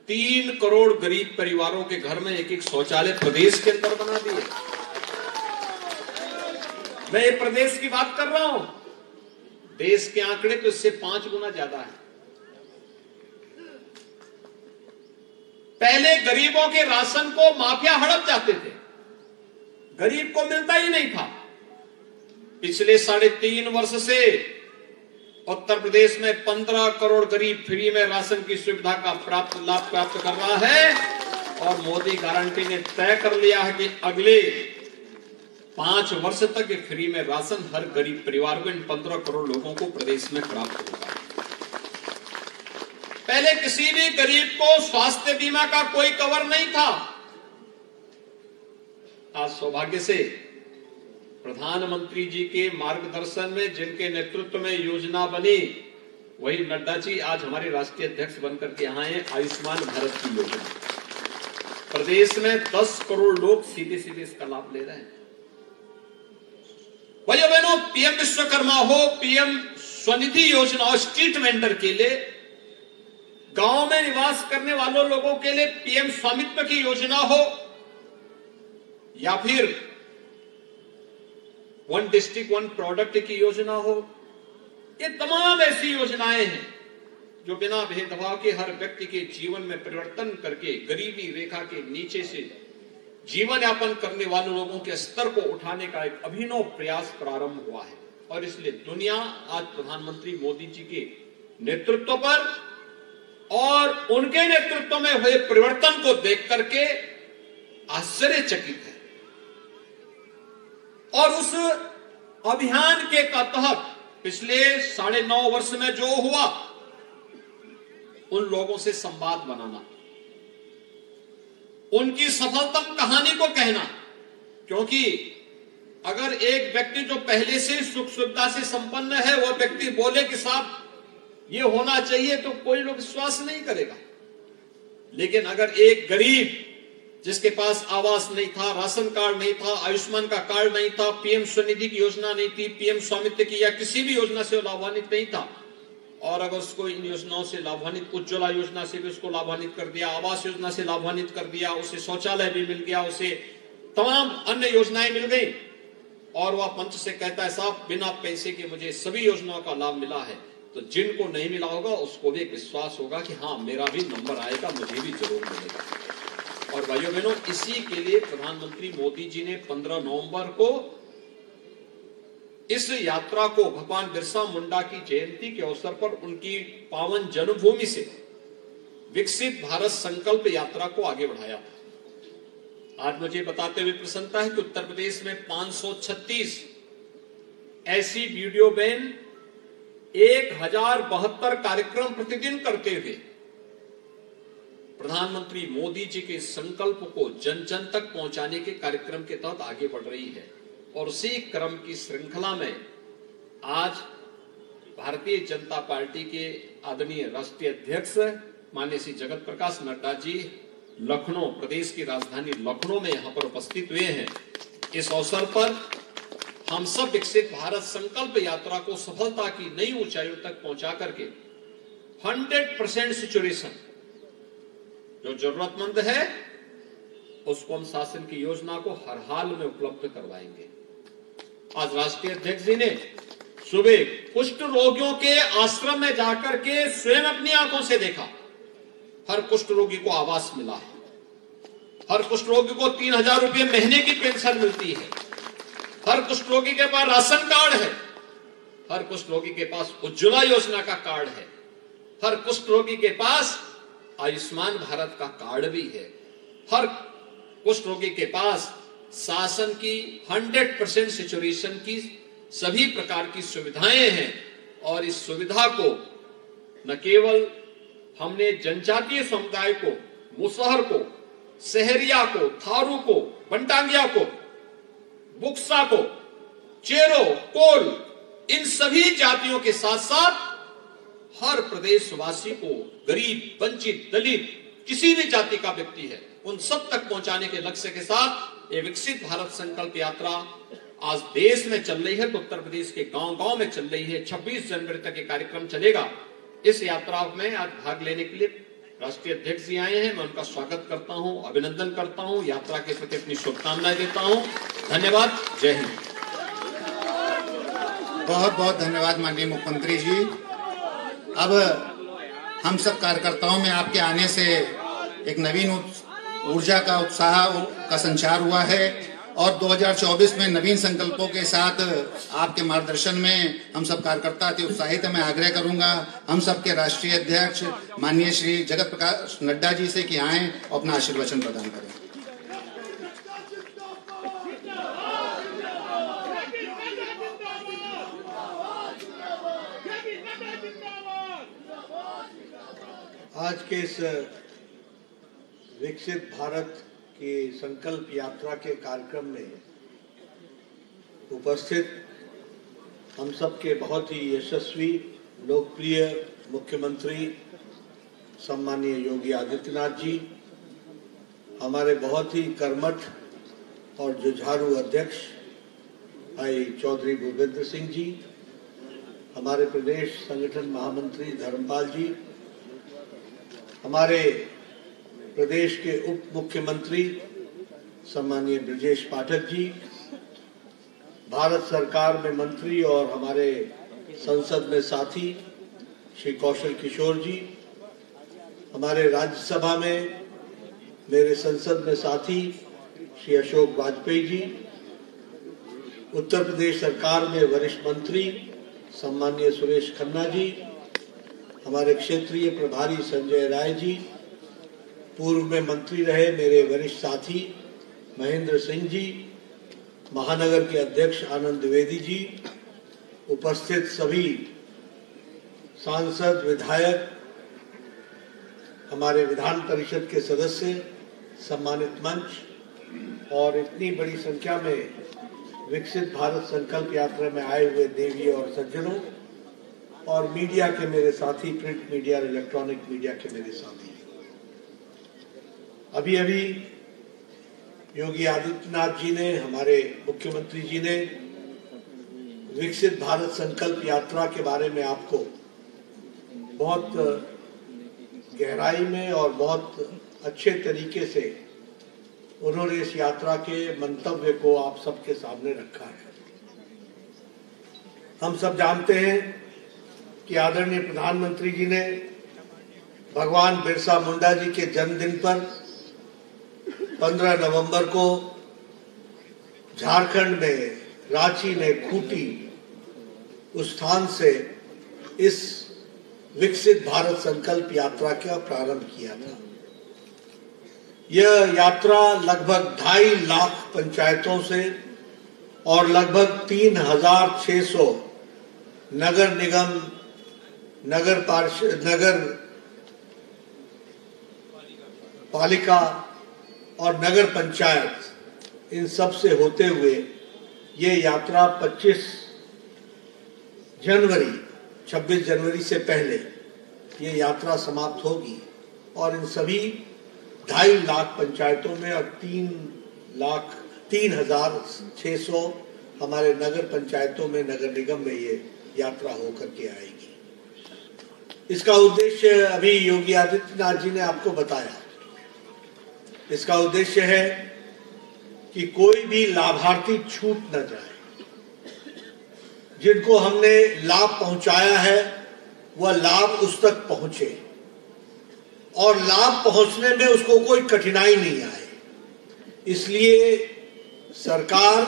3 करोड़ गरीब परिवारों के घर में एक एक शौचालय प्रदेश के अंदर बना दिए। मैं ये प्रदेश की बात कर रहा हूं, देश के आंकड़े तो इससे 5 गुना ज्यादा है। पहले गरीबों के राशन को माफिया हड़प जाते थे, गरीब को मिलता ही नहीं था। पिछले 3.5 वर्ष से उत्तर प्रदेश में 15 करोड़ गरीब फ्री में राशन की सुविधा का लाभ प्राप्त कर रहा है। और मोदी गारंटी ने तय कर लिया है कि अगले 5 वर्ष तक फ्री में राशन हर गरीब परिवार को, इन 15 करोड़ लोगों को प्रदेश में प्राप्त होगा। पहले किसी भी गरीब को स्वास्थ्य बीमा का कोई कवर नहीं था। आज सौभाग्य से प्रधानमंत्री जी के मार्गदर्शन में, जिनके नेतृत्व में योजना बनी, वही नड्डा जी आज हमारे राष्ट्रीय अध्यक्ष बनकर के यहाँ हैं। आयुष्मान भारत की योजना, प्रदेश में 10 करोड़ लोग सीधे सीधे इसका लाभ ले रहे हैं। भाइयों बहनों, पीएम विश्वकर्मा हो, पीएम स्वनिधि योजना हो, स्ट्रीट वेंडर के लिए, गांव में निवास करने वालों लोगों के लिए पीएम स्वामित्व की योजना हो, या फिर 1 डिस्ट्रिक्ट 1 प्रोडक्ट की योजना हो, ये तमाम ऐसी योजनाएं हैं जो बिना भेदभाव के हर व्यक्ति के जीवन में परिवर्तन करके गरीबी रेखा के नीचे से जीवन यापन करने वाले लोगों के स्तर को उठाने का एक अभिनव प्रयास प्रारंभ हुआ है। और इसलिए दुनिया आज प्रधानमंत्री मोदी जी के नेतृत्व पर और उनके नेतृत्व में हुए परिवर्तन को देख करके आश्चर्यचकित है। और उस अभियान के तहत पिछले 9.5 वर्ष में जो हुआ, उन लोगों से संवाद बनाना, उनकी सफलतम कहानी को कहना। क्योंकि अगर एक व्यक्ति जो पहले से सुख सुविधा से संपन्न है, वह व्यक्ति बोले कि साहब ये होना चाहिए, तो कोई लोग विश्वास नहीं करेगा। लेकिन अगर एक गरीब जिसके पास आवास नहीं था, राशन कार्ड नहीं था, आयुष्मान का कार्ड नहीं था, पीएम स्वनिधि की योजना नहीं थी, पीएम स्वामित्व की या किसी भी योजना से लाभान्वित नहीं था, और अगर उसको इन योजनाओं से लाभान्वित, उज्ज्वला योजना से भी उसको लाभान्वित कर दिया, आवास योजना से लाभान्वित कर दिया, उसे शौचालय भी मिल गया, उसे तमाम अन्य योजनाएं मिल गई, और वह मंच से कहता है साहब बिना पैसे के मुझे सभी योजनाओं का लाभ मिला है, तो जिनको नहीं मिला होगा उसको भी एक विश्वास होगा कि हाँ मेरा भी नंबर आएगा, मुझे भी जरूर मिलेगा। और भाइयों बहनों, इसी के लिए प्रधानमंत्री मोदी जी ने 15 नवंबर को इस यात्रा को भगवान बिरसा मुंडा की जयंती के अवसर पर उनकी पावन जन्मभूमि से विकसित भारत संकल्प यात्रा को आगे बढ़ाया। आज मुझे बताते हुए प्रसन्नता है कि उत्तर प्रदेश में 536 ऐसी वीडियो वैन 1072 कार्यक्रम प्रतिदिन करते हुए प्रधानमंत्री मोदी जी के संकल्प को जन जन तक पहुंचाने के कार्यक्रम के तहत आगे बढ़ रही है। और उसी क्रम की श्रृंखला में आज भारतीय जनता पार्टी के आदरणीय राष्ट्रीय अध्यक्ष माननीय श्री जगत प्रकाश नड्डा जी लखनऊ, प्रदेश की राजधानी लखनऊ में यहां पर उपस्थित हुए हैं। इस अवसर पर हम सब विकसित भारत संकल्प यात्रा को सफलता की नई ऊंचाइयों तक पहुंचा करके 100% सिचुएशन जो जरूरतमंद है उसको हम शासन की योजना को हर हाल में उपलब्ध करवाएंगे। आज राष्ट्रीय अध्यक्ष जी ने सुबह कुष्ठ रोगियों के आश्रम में जाकर के स्वयं अपनी आंखों से देखा। हर कुष्ठ रोगी को आवास मिला है, हर कुष्ठ रोगी को 3000 रुपये महीने की पेंशन मिलती है, हर कुष्ठ रोगी के पास राशन कार्ड है, हर कुष्ठ रोगी के पास उज्ज्वला योजना का कार्ड है, हर कुष्ठ रोगी के पास आयुष्मान भारत का कार्ड भी है, हर कुष्ठ रोगी के पास शासन की 100% सिचुएशन की सभी प्रकार की सुविधाएं हैं। और इस सुविधा को न केवल हमने जनजातीय समुदाय को, मुसहर को, सहरिया को, थारू को, बंटांगिया को, बुक्सा को, चेरो, कोल, इन सभी जातियों के साथ साथ हर प्रदेशवासी को, गरीब, वंचित, दलित, किसी भी जाति का व्यक्ति है, उन सब तक पहुंचाने के लक्ष्य के साथ ये विकसित भारत संकल्प यात्रा आज देश में चल रही है। तो उत्तर प्रदेश के गांव-गांव में चल रही है। 26 जनवरी तक ये कार्यक्रम चलेगा। इस यात्रा में आज भाग लेने के लिए राष्ट्रीय अध्यक्ष जी आए हैं। मैं उनका स्वागत करता हूं, अभिनंदन करता हूं, यात्रा के प्रति अपनी शुभकामनाएं देता हूं। धन्यवाद। जय हिंद। बहुत बहुत धन्यवाद माननीय मुख्यमंत्री जी। अब हम सब कार्यकर्ताओं में आपके आने से एक नवीन ऊर्जा का, उत्साह का संचार हुआ है और 2024 में नवीन संकल्पों के साथ आपके मार्गदर्शन में हम सब कार्यकर्ता अति उत्साहित हैं। मैं आग्रह करूंगा हम सबके राष्ट्रीय अध्यक्ष माननीय श्री जगत प्रकाश नड्डा जी से कि आएं और अपना आशीर्वचन प्रदान करें। आज के इस विकसित भारत की संकल्प यात्रा के कार्यक्रम में उपस्थित हम सबके बहुत ही यशस्वी लोकप्रिय मुख्यमंत्री सम्माननीय योगी आदित्यनाथ जी, हमारे बहुत ही कर्मठ और जुझारू अध्यक्ष भाई चौधरी भूपेंद्र सिंह जी, हमारे प्रदेश संगठन महामंत्री धर्मपाल जी, हमारे प्रदेश के उप मुख्यमंत्री सम्माननीय ब्रजेश पाठक जी, भारत सरकार में मंत्री और हमारे संसद में साथी श्री कौशल किशोर जी, हमारे राज्यसभा में मेरे संसद में साथी श्री अशोक वाजपेयी जी, उत्तर प्रदेश सरकार में वरिष्ठ मंत्री सम्माननीय सुरेश खन्ना जी, हमारे क्षेत्रीय प्रभारी संजय राय जी, पूर्व में मंत्री रहे मेरे वरिष्ठ साथी महेंद्र सिंह जी, महानगर के अध्यक्ष आनंद द्विवेदी जी, उपस्थित सभी सांसद, विधायक, हमारे विधान परिषद के सदस्य, सम्मानित मंच और इतनी बड़ी संख्या में विकसित भारत संकल्प यात्रा में आए हुए देवी और सज्जनों और मीडिया के मेरे साथी, प्रिंट मीडिया और इलेक्ट्रॉनिक मीडिया के मेरे साथी। अभी अभी योगी आदित्यनाथ जी ने, हमारे मुख्यमंत्री जी ने विकसित भारत संकल्प यात्रा के बारे में आपको बहुत गहराई में और बहुत अच्छे तरीके से उन्होंने इस यात्रा के मंतव्य को आप सबके सामने रखा है। हम सब जानते हैं कि आदरणीय प्रधानमंत्री जी ने भगवान बिरसा मुंडा जी के जन्मदिन पर 15 नवंबर को झारखंड में रांची में खूंटी उस स्थान से इस विकसित भारत संकल्प यात्रा का प्रारंभ किया था। यह यात्रा लगभग 2.5 लाख पंचायतों से और लगभग 3600 नगर निगम, नगर पालिका और नगर पंचायत, इन सब से होते हुए ये यात्रा 26 जनवरी से पहले ये यात्रा समाप्त होगी और इन सभी 2.5 लाख पंचायतों में और 3,600 हमारे नगर पंचायतों में, नगर निगम में ये यात्रा होकर के आएगी। इसका उद्देश्य अभी योगी आदित्यनाथ जी ने आपको बताया। इसका उद्देश्य है कि कोई भी लाभार्थी छूट न जाए। जिनको हमने लाभ पहुंचाया है वह लाभ उस तक पहुंचे और लाभ पहुंचने में उसको कोई कठिनाई नहीं आए। इसलिए सरकार,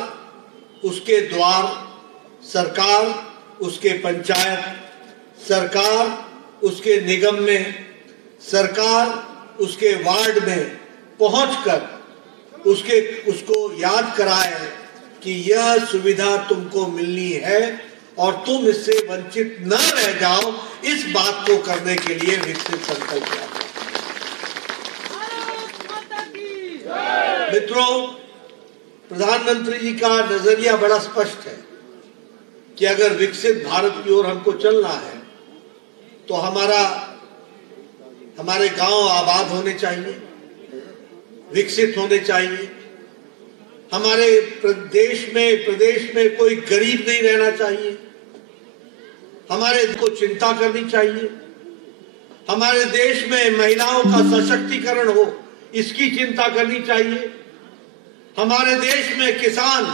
उसके द्वार, सरकार उसके पंचायत, सरकार उसके निगम में, सरकार उसके वार्ड में पहुंचकर उसको याद कराए कि यह सुविधा तुमको मिलनी है और तुम इससे वंचित न रह जाओ। इस बात को करने के लिए विकसित संकल्प यात्रा। मित्रों, प्रधानमंत्री जी का नजरिया बड़ा स्पष्ट है कि अगर विकसित भारत की ओर हमको चलना है तो हमारे गांव आबाद होने चाहिए, विकसित होने चाहिए। हमारे प्रदेश में कोई गरीब नहीं रहना चाहिए। हमारे को चिंता करनी चाहिए। हमारे देश में महिलाओं का सशक्तिकरण हो, इसकी चिंता करनी चाहिए। हमारे देश में किसान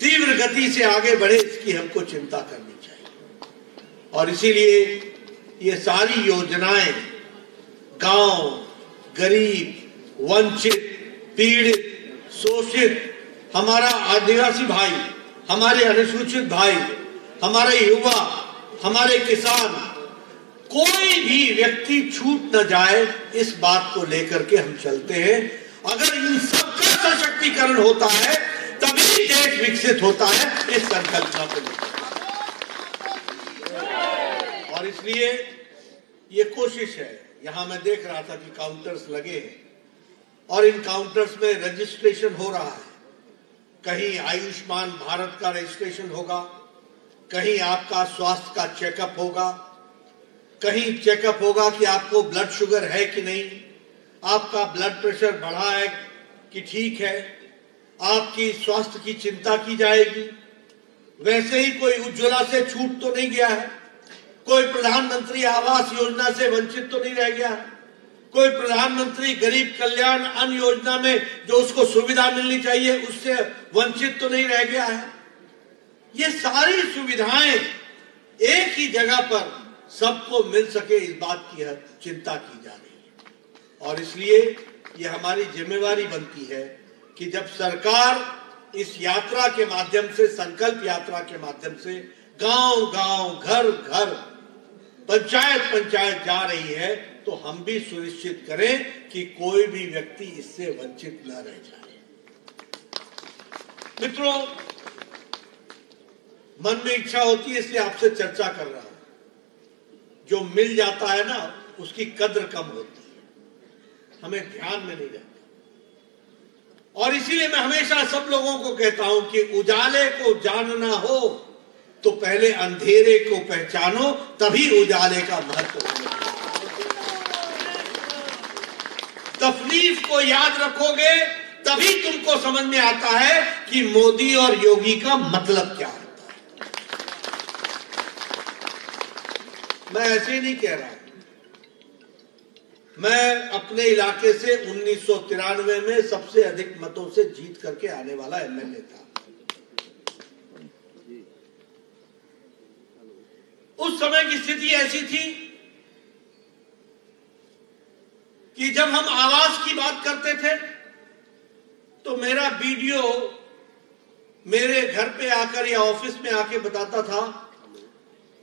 तीव्र गति से आगे बढ़े, इसकी हमको चिंता करनी चाहिए। और इसीलिए ये सारी योजनाएं गांव, गरीब, वंचित, पीड़ित, शोषित, हमारा आदिवासी भाई, हमारे अनुसूचित भाई, हमारे युवा, हमारे किसान, कोई भी व्यक्ति छूट न जाए, इस बात को लेकर के हम चलते हैं। अगर इन सबका सशक्तिकरण होता है तभी देश विकसित होता है, इस संकल्पना को लेकर। और इसलिए ये कोशिश है। यहां मैं देख रहा था कि काउंटर्स लगे हैं और इन काउंटर्स में रजिस्ट्रेशन हो रहा है। कहीं आयुष्मान भारत का रजिस्ट्रेशन होगा, कहीं आपका स्वास्थ्य का चेकअप होगा, कहीं चेकअप होगा कि आपको ब्लड शुगर है कि नहीं, आपका ब्लड प्रेशर बढ़ा है कि ठीक है, आपकी स्वास्थ्य की चिंता की जाएगी। वैसे ही कोई उज्ज्वला से छूट तो नहीं गया है, कोई प्रधानमंत्री आवास योजना से वंचित तो नहीं रह गया है, कोई प्रधानमंत्री गरीब कल्याण अन्न योजना में जो उसको सुविधा मिलनी चाहिए उससे वंचित तो नहीं रह गया है। ये सारी सुविधाएं एक ही जगह पर सबको मिल सके, इस बात की चिंता की जा रही है। और इसलिए ये हमारी जिम्मेवारी बनती है कि जब सरकार इस यात्रा के माध्यम से, संकल्प यात्रा के माध्यम से गांव गांव, घर घर, पंचायत पंचायत जा रही है, तो हम भी सुनिश्चित करें कि कोई भी व्यक्ति इससे वंचित न रह जाए। मित्रों, मन में इच्छा होती है इसलिए आपसे चर्चा कर रहा हूं। जो मिल जाता है ना, उसकी कद्र कम होती है, हमें ध्यान में नहीं रहता। और इसीलिए मैं हमेशा सब लोगों को कहता हूं कि उजाले को जानना हो तो पहले अंधेरे को पहचानो, तभी उजाले का महत्व समझो। तफलीफ को याद रखोगे तभी तुमको समझ में आता है कि मोदी और योगी का मतलब क्या होता है। मैं ऐसे ही नहीं कह रहा, मैं अपने इलाके से 1993 में सबसे अधिक मतों से जीत करके आने वाला एमएलए था। उस समय की स्थिति ऐसी थी कि जब हम आवास की बात करते थे तो मेरा बीडीओ मेरे घर पे आकर या ऑफिस में आके बताता था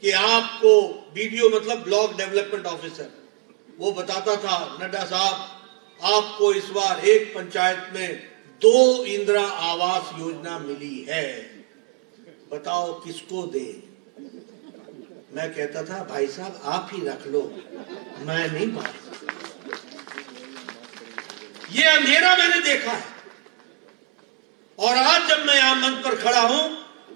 कि आपको, बीडीओ मतलब ब्लॉक डेवलपमेंट ऑफिसर, वो बताता था, नड्डा साहब आपको इस बार एक पंचायत में 2 इंदिरा आवास योजना मिली है, बताओ किसको दे? मैं कहता था भाई साहब आप ही रख लो, मैं नहीं मार सकता। ये अंधेरा मैंने देखा है, और आज जब मैं यहां मंच पर खड़ा हूं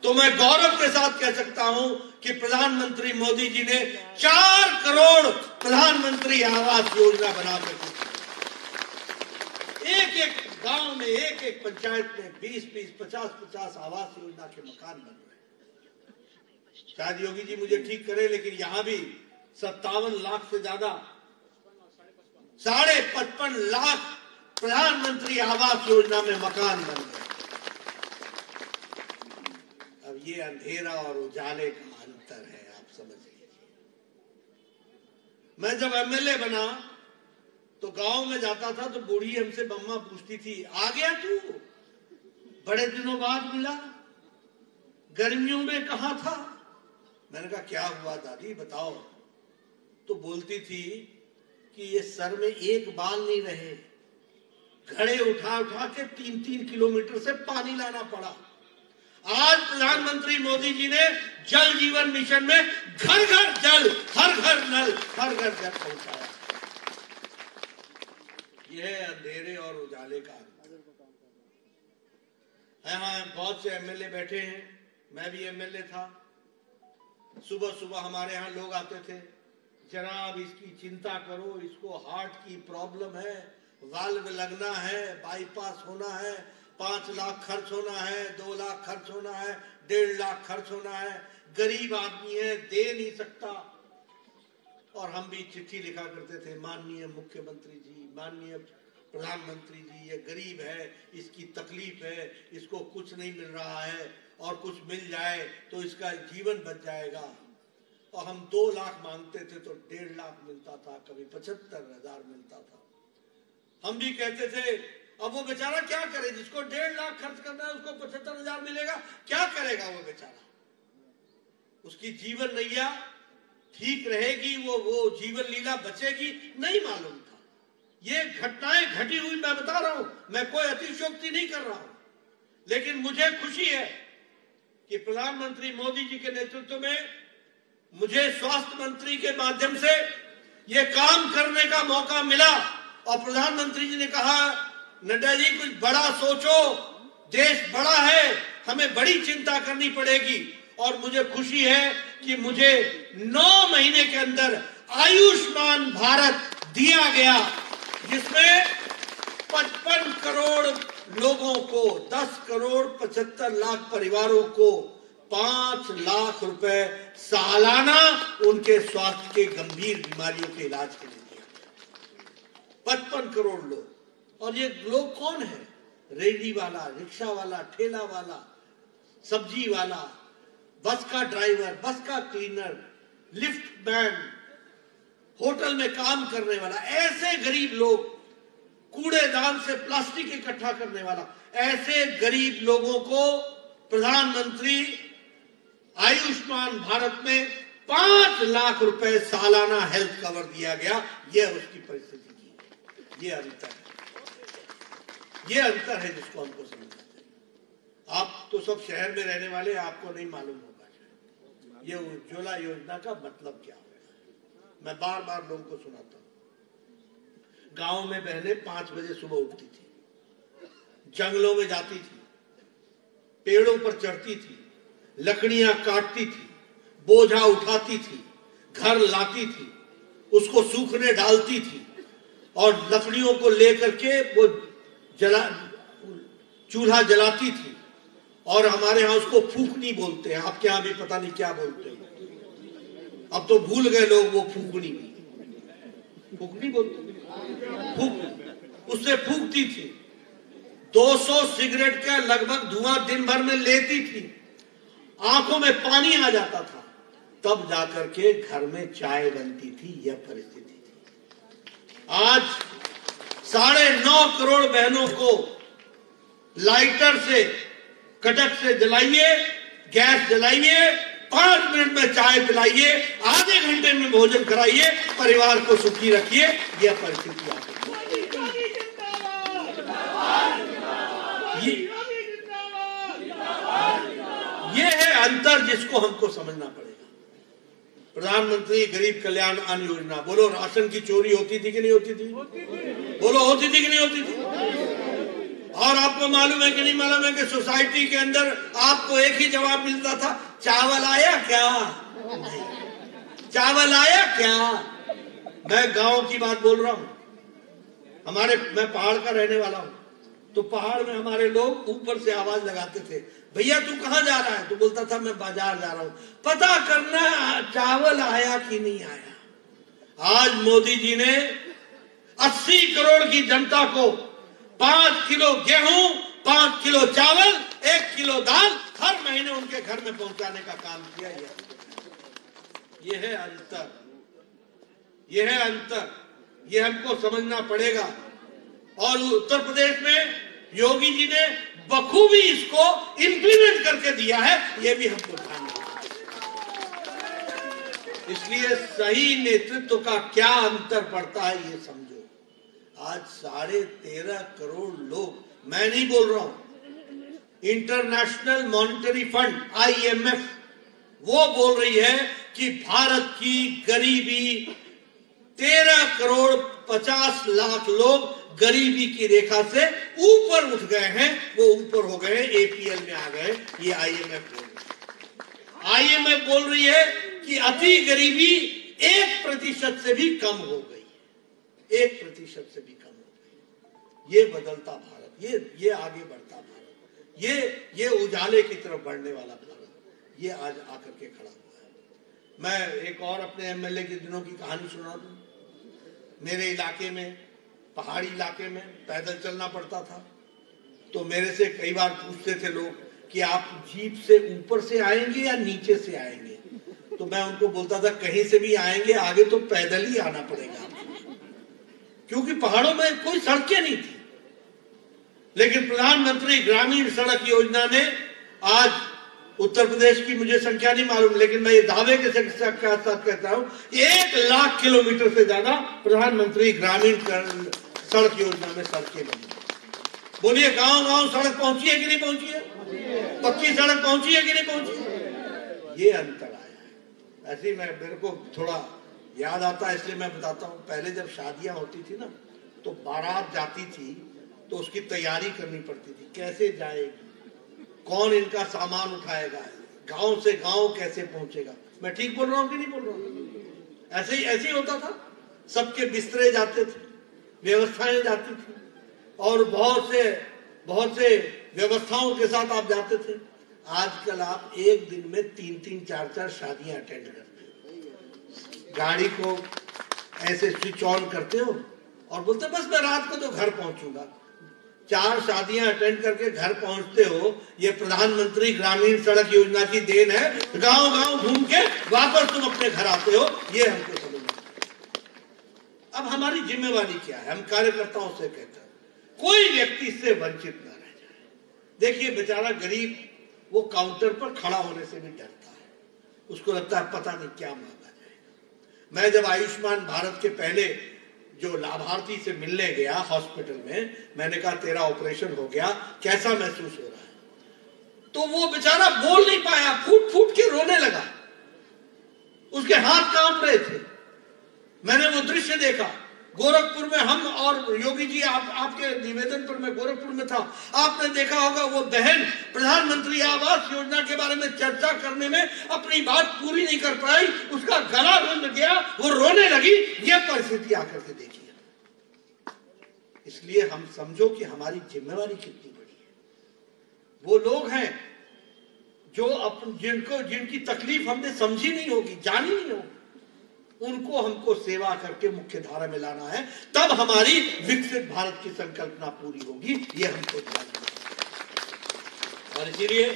तो मैं गौरव के साथ कह सकता हूं कि प्रधानमंत्री मोदी जी ने 4 करोड़ प्रधानमंत्री आवास योजना बनाकर एक एक गांव में, एक एक पंचायत में 20-20, 50-50 आवास योजना के मकान बन रहे हैं। शायद योगी जी मुझे ठीक करे, लेकिन यहां भी 57 लाख से ज्यादा, 55.5 लाख प्रधानमंत्री आवास योजना में मकान बन गए। अब ये अंधेरा और उजाले का अंतर है, आप समझ लीजिए। मैं जब एमएलए बना तो गांव में जाता था तो बूढ़ी हमसे बम्मा पूछती थी, आ गया तू, बड़े दिनों बाद मिला, गर्मियों में कहां था? मैंने कहा क्या हुआ दादी बताओ। तो बोलती थी कि ये सर में एक बाल नहीं रहे, घड़े उठा उठा के 3-3 किलोमीटर से पानी लाना पड़ा। आज प्रधानमंत्री मोदी जी ने जल जीवन मिशन में घर घर जल, हर घर नल, हर घर जल पहुंचाया। यह अंधेरे और उजाले का यहाँ बहुत से एमएलए बैठे हैं, मैं भी एमएलए था। सुबह सुबह हमारे यहाँ लोग आते थे, जनाब इसकी चिंता करो, इसको हार्ट की प्रॉब्लम है, वाल्व लगना है, बाईपास होना है, 5 लाख खर्च होना है, 2 लाख खर्च होना है, 1.5 लाख खर्च होना है, गरीब आदमी है, दे नहीं सकता। और हम भी चिट्ठी लिखा करते थे, माननीय मुख्यमंत्री जी, माननीय प्रधानमंत्री जी, ये गरीब है, इसकी तकलीफ है, इसको कुछ नहीं मिल रहा है, और कुछ मिल जाए तो इसका जीवन बच जाएगा। और हम 2 लाख मांगते थे तो 1.5 लाख मिलता था, कभी 75,000 मिलता था। हम भी कहते थे अब वो बेचारा क्या करे, जिसको 1.5 लाख खर्च करना है उसको 75,000 मिलेगा, क्या करेगा वो बेचारा? उसकी जीवन नैया ठीक रहेगी, वो जीवन लीला बचेगी, नहीं मालूम था। ये घटनाएं घटी हुई मैं बता रहा हूं, मैं कोई अतिशयोक्ति नहीं कर रहा हूं, लेकिन मुझे खुशी है कि प्रधानमंत्री मोदी जी के नेतृत्व में मुझे स्वास्थ्य मंत्री के माध्यम से ये काम करने का मौका मिला। और प्रधानमंत्री जी ने कहा, नड्डा जी कुछ बड़ा सोचो, देश बड़ा है, हमें बड़ी चिंता करनी पड़ेगी। और मुझे खुशी है कि मुझे 9 महीने के अंदर आयुष्मान भारत दिया गया, जिसमें 55 करोड़ लोगों को, 10 करोड़ 75 लाख परिवारों को 5 लाख रुपए सालाना उनके स्वास्थ्य के गंभीर बीमारियों के इलाज के लिए दिया। 55 करोड़ लोग। और ये लोग कौन है? रेडी वाला, रिक्शा वाला, ठेला वाला, सब्जी वाला, बस का ड्राइवर, बस का क्लीनर, लिफ्ट मैन, होटल में काम करने वाला, ऐसे गरीब लोग, कूड़ेदान से प्लास्टिक इकट्ठा करने वाला, ऐसे गरीब लोगों को प्रधानमंत्री आयुष्मान भारत में 5 लाख रुपए सालाना हेल्थ कवर दिया गया। यह उसकी परिस्थिति की, ये अंतर है, ये अंतर है जिसको हमको समझना चाहिए। आप तो सब शहर में रहने वाले, आपको नहीं मालूम होगा ये उज्ज्वला योजना का मतलब क्या है। मैं बार बार लोगों को सुनाता हूं। गांव में बहनें 5 बजे सुबह उठती थी, जंगलों में जाती थी, पेड़ों पर चढ़ती थी, लकड़ियां काटती थी, बोझा उठाती थी, घर लाती थी, उसको सूखने डालती थी, और लकड़ियों को लेकर के वो चूल्हा जलाती थी। और हमारे यहाँ उसको फूकनी बोलते हैं, आपके यहाँ भी पता नहीं क्या बोलते हैं, अब तो भूल गए लोग वो फूकनी बोलते, फूक, उससे फूकती थी। 200 सिगरेट का लगभग धुआं दिन भर में लेती थी, आंखों में पानी आ जाता था, तब जाकर के घर में चाय बनती थी। यह परिस्थिति थी। आज 9.5 करोड़ बहनों को लाइटर से, कटक से जलाइए, गैस जलाइए, 5 मिनट में चाय पिलाइए, आधे घंटे में भोजन कराइए, परिवार को सुखी रखिए। यह परिस्थिति आ गई। ये है अंतर जिसको हमको समझना पड़ेगा। प्रधानमंत्री गरीब कल्याण अन्न योजना, बोलो राशन की चोरी होती थी कि नहीं होती थी? बोलो होती थी कि नहीं होती थी? और आपको मालूम है कि नहीं मालूम है कि सोसाइटी के अंदर आपको एक ही जवाब मिलता था, चावल आया क्या? चावल आया क्या? मैं गांव की बात बोल रहा हूं। मैं पहाड़ का रहने वाला हूं, तो पहाड़ में हमारे लोग ऊपर से आवाज लगाते थे, भैया तू कहां जा रहा है? तो बोलता था मैं बाजार जा रहा हूं, पता करना चावल आया कि नहीं आया। आज मोदी जी ने 80 करोड़ की जनता को 5 किलो गेहूं, 5 किलो चावल, 1 किलो दाल हर महीने उनके घर में पहुंचाने का काम किया। ये है अंतर, ये है अंतर, ये हमको समझना पड़ेगा। और उत्तर प्रदेश में योगी जी ने बखूबी इसको इंप्लीमेंट करके दिया है, ये भी हमको ध्यान रखना। इसलिए सही नेतृत्व का क्या अंतर पड़ता है ये समझो। आज 13.5 करोड़ लोग, मैं नहीं बोल रहा हूं, इंटरनेशनल मॉनिटरी फंड IMF वो बोल रही है कि भारत की गरीबी 13 करोड़ 50 लाख लोग गरीबी की रेखा से ऊपर उठ गए हैं, वो ऊपर हो गए, APL में आ गए। ये IMF बोल रही है। IMF बोल रही है कि अति गरीबी 1% से भी कम हो गई, 1% से भी कम हो गई। ये बदलता भारत, ये आगे बढ़ता भारत, ये उजाले की तरफ बढ़ने वाला भारत, ये आज आकर के खड़ा हुआ है। मैं एक और अपने MLA के दिनों की कहानी सुना दूं। मेरे इलाके में, पहाड़ी इलाके में पैदल चलना पड़ता था, तो मेरे से कई बार पूछते थे लोग कि आप जीप से ऊपर से आएंगे या नीचे से आएंगे? तो मैं उनको बोलता था कहीं से भी आएंगे, आगे तो पैदल ही आना पड़ेगा, क्योंकि पहाड़ों में कोई सड़कें नहीं थी। लेकिन प्रधानमंत्री ग्रामीण सड़क योजना ने आज उत्तर प्रदेश की मुझे संख्या नहीं मालूम, लेकिन मैं ये दावे के साथ कहता हूं 1 लाख किलोमीटर से ज्यादा प्रधानमंत्री ग्रामीण सड़क योजना में सड़कें बनी। बोलिए गांव-गांव सड़क पहुंची है कि नहीं पहुंची है? पक्की सड़क पहुंची है कि नहीं पहुंची है? ये अंतर आया है। ऐसे ही मेरे को थोड़ा याद आता है, इसलिए मैं बताता हूँ। पहले जब शादियां होती थी ना, तो बारात जाती थी तो उसकी तैयारी करनी पड़ती थी, कैसे जाएगी, कौन इनका सामान उठाएगा, गांव से गांव कैसे पहुंचेगा। मैं ठीक बोल रहा हूं कि नहीं बोल रहा हूं? ऐसे ही होता था। सबके बिस्तरे जाते थे, व्यवस्थाएं जाती थी, और बहुत से व्यवस्थाओं के साथ आप जाते थे। आजकल आप एक दिन में 3-3, 4-4 शादियां अटेंड करते हो। गाड़ी को ऐसे स्विच ऑन करते हो और बोलते बस मैं रात को तो घर पहुंचूंगा। 4 शादियां अटेंड करके घर पहुंचते हो। ये प्रधानमंत्री ग्रामीण सड़क योजना की देन है। गांव-गांव घूम के वापस तुम अपने घर आते हो। ये हमको समझना। अब हमारी जिम्मेवारी क्या है? हम कार्यकर्ताओं से कहते हैं कोई व्यक्ति से वंचित न रह जाए। देखिए बेचारा गरीब, वो काउंटर पर खड़ा होने से भी डरता है, उसको लगता है पता नहीं क्या मांगा जाएगा। मैं जब आयुष्मान भारत के पहले जो लाभार्थी से मिलने गया हॉस्पिटल में, मैंने कहा तेरा ऑपरेशन हो गया, कैसा महसूस हो रहा है? तो वो बेचारा बोल नहीं पाया, फूट फूट के रोने लगा, उसके हाथ कांप रहे थे। मैंने वो दृश्य देखा। गोरखपुर में हम और योगी जी, आपके निवेदन पर मैं गोरखपुर में था, आपने देखा होगा वो बहन प्रधानमंत्री आवास योजना के बारे में चर्चा करने में अपनी बात पूरी नहीं कर पाई, उसका गला रुंध गया, वो रोने लगी। ये परिस्थिति आकर के देखिए। इसलिए हम समझो कि हमारी जिम्मेवारी कितनी बड़ी है। वो लोग हैं जो जिनकी तकलीफ हमने समझी नहीं होगी, जानी नहीं होगी, उनको हमको सेवा करके मुख्य धारा में लाना है। तब हमारी विकसित भारत की संकल्पना पूरी होगी। ये हमको ध्यान रखना। और इसीलिए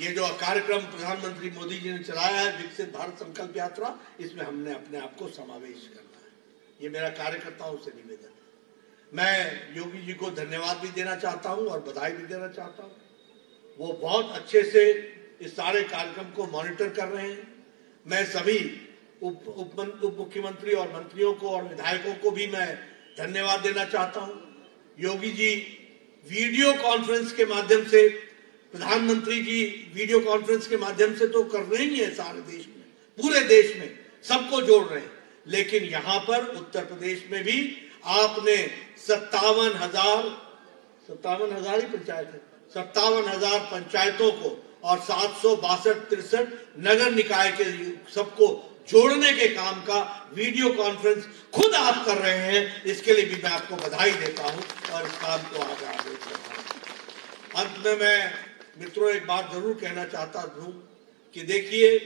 ये जो कार्यक्रम प्रधानमंत्री मोदी जी ने चलाया है, विकसित भारत संकल्प यात्रा, इसमें हमने अपने आप को समावेश करना है। ये मेरा कार्यकर्ताओं से निवेदन है। मैं योगी जी को धन्यवाद भी देना चाहता हूं और बधाई भी देना चाहता हूं। वो बहुत अच्छे से इस सारे कार्यक्रम को मॉनिटर कर रहे हैं। मैं सभी उप मुख्यमंत्री और मंत्रियों को और विधायकों को भी मैं धन्यवाद देना चाहता हूं। योगी जी वीडियो कॉन्फ्रेंस के माध्यम से, प्रधानमंत्री जी वीडियो कॉन्फ्रेंस के माध्यम से तो कर रहे ही है सारे देश में, पूरे देश में सबको जोड़ रहे हैं, लेकिन यहां पर उत्तर प्रदेश में भी आपने 57,000 ही पंचायत है, 57,000 पंचायतों को और 762-63 नगर निकाय के सबको जोड़ने के काम का वीडियो कॉन्फ्रेंस खुद आप कर रहे हैं। इसके लिए भी मैं आपको बधाई देता हूं और इस काम को आगे बढ़ाता हूं। अंत में मैं मित्रों एक बात जरूर कहना चाहता हूं कि देखिए,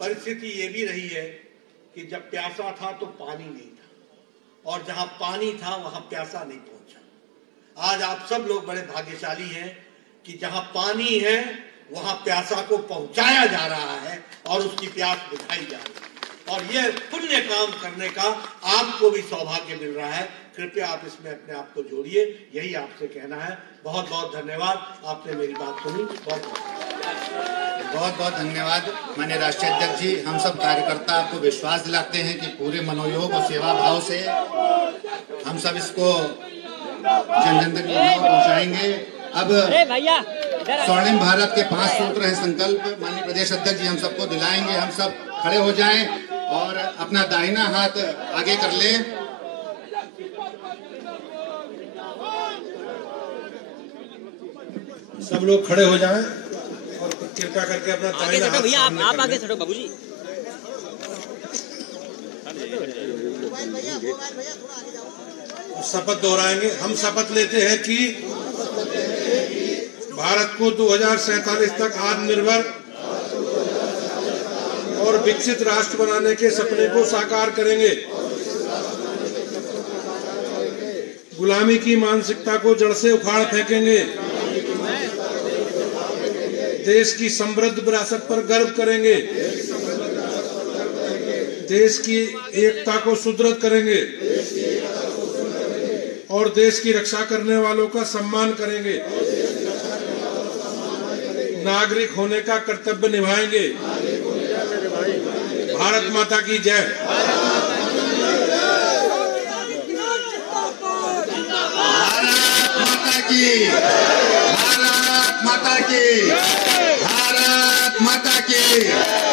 परिस्थिति ये भी रही है कि जब प्यासा था तो पानी नहीं था, और जहां पानी था वहां प्यासा नहीं पहुंचा। आज आप सब लोग बड़े भाग्यशाली हैं कि जहां पानी है वहां प्यासा को पहुंचाया जा रहा है और उसकी प्यास बुझाई जा रही है, और यह पुण्य काम करने का आपको भी सौभाग्य मिल रहा है। कृपया आप इसमें अपने आप को जोड़िए, यही आपसे कहना है। बहुत बहुत धन्यवाद, आपने मेरी बात सुनी। बहुत बहुत धन्यवाद माननीय राष्ट्रीय अध्यक्ष जी। हम सब कार्यकर्ता आपको विश्वास दिलाते हैं कि पूरे मनोयोग और सेवा भाव से हम सब इसको जन जन तक पहुंचाएंगे। अब स्वर्णिम भारत के 5 सूत्र है संकल्प, माननीय प्रदेश अध्यक्ष जी हम सबको दिलाएंगे। हम सब खड़े हो जाएं और अपना दाहिना हाथ आगे कर लें। सब लोग खड़े हो जाएं और कृपया करके अपना दाहिना हाथ भैया आप आगे चढ़ो बाबूजी। शपथ दोहराएंगे। हम शपथ लेते हैं कि भारत को 2047 तक आत्मनिर्भर और विकसित राष्ट्र बनाने के सपने को साकार करेंगे। गुलामी की मानसिकता को जड़ से उखाड़ फेंकेंगे। देश की समृद्ध विरासत पर गर्व करेंगे। देश की एकता को सुदृढ़ करेंगे और देश की रक्षा करने वालों का सम्मान करेंगे। नागरिक होने का कर्तव्य निभाएंगे। भारत माता की जय। भारत माता की, भारत माता की, भारत माता की।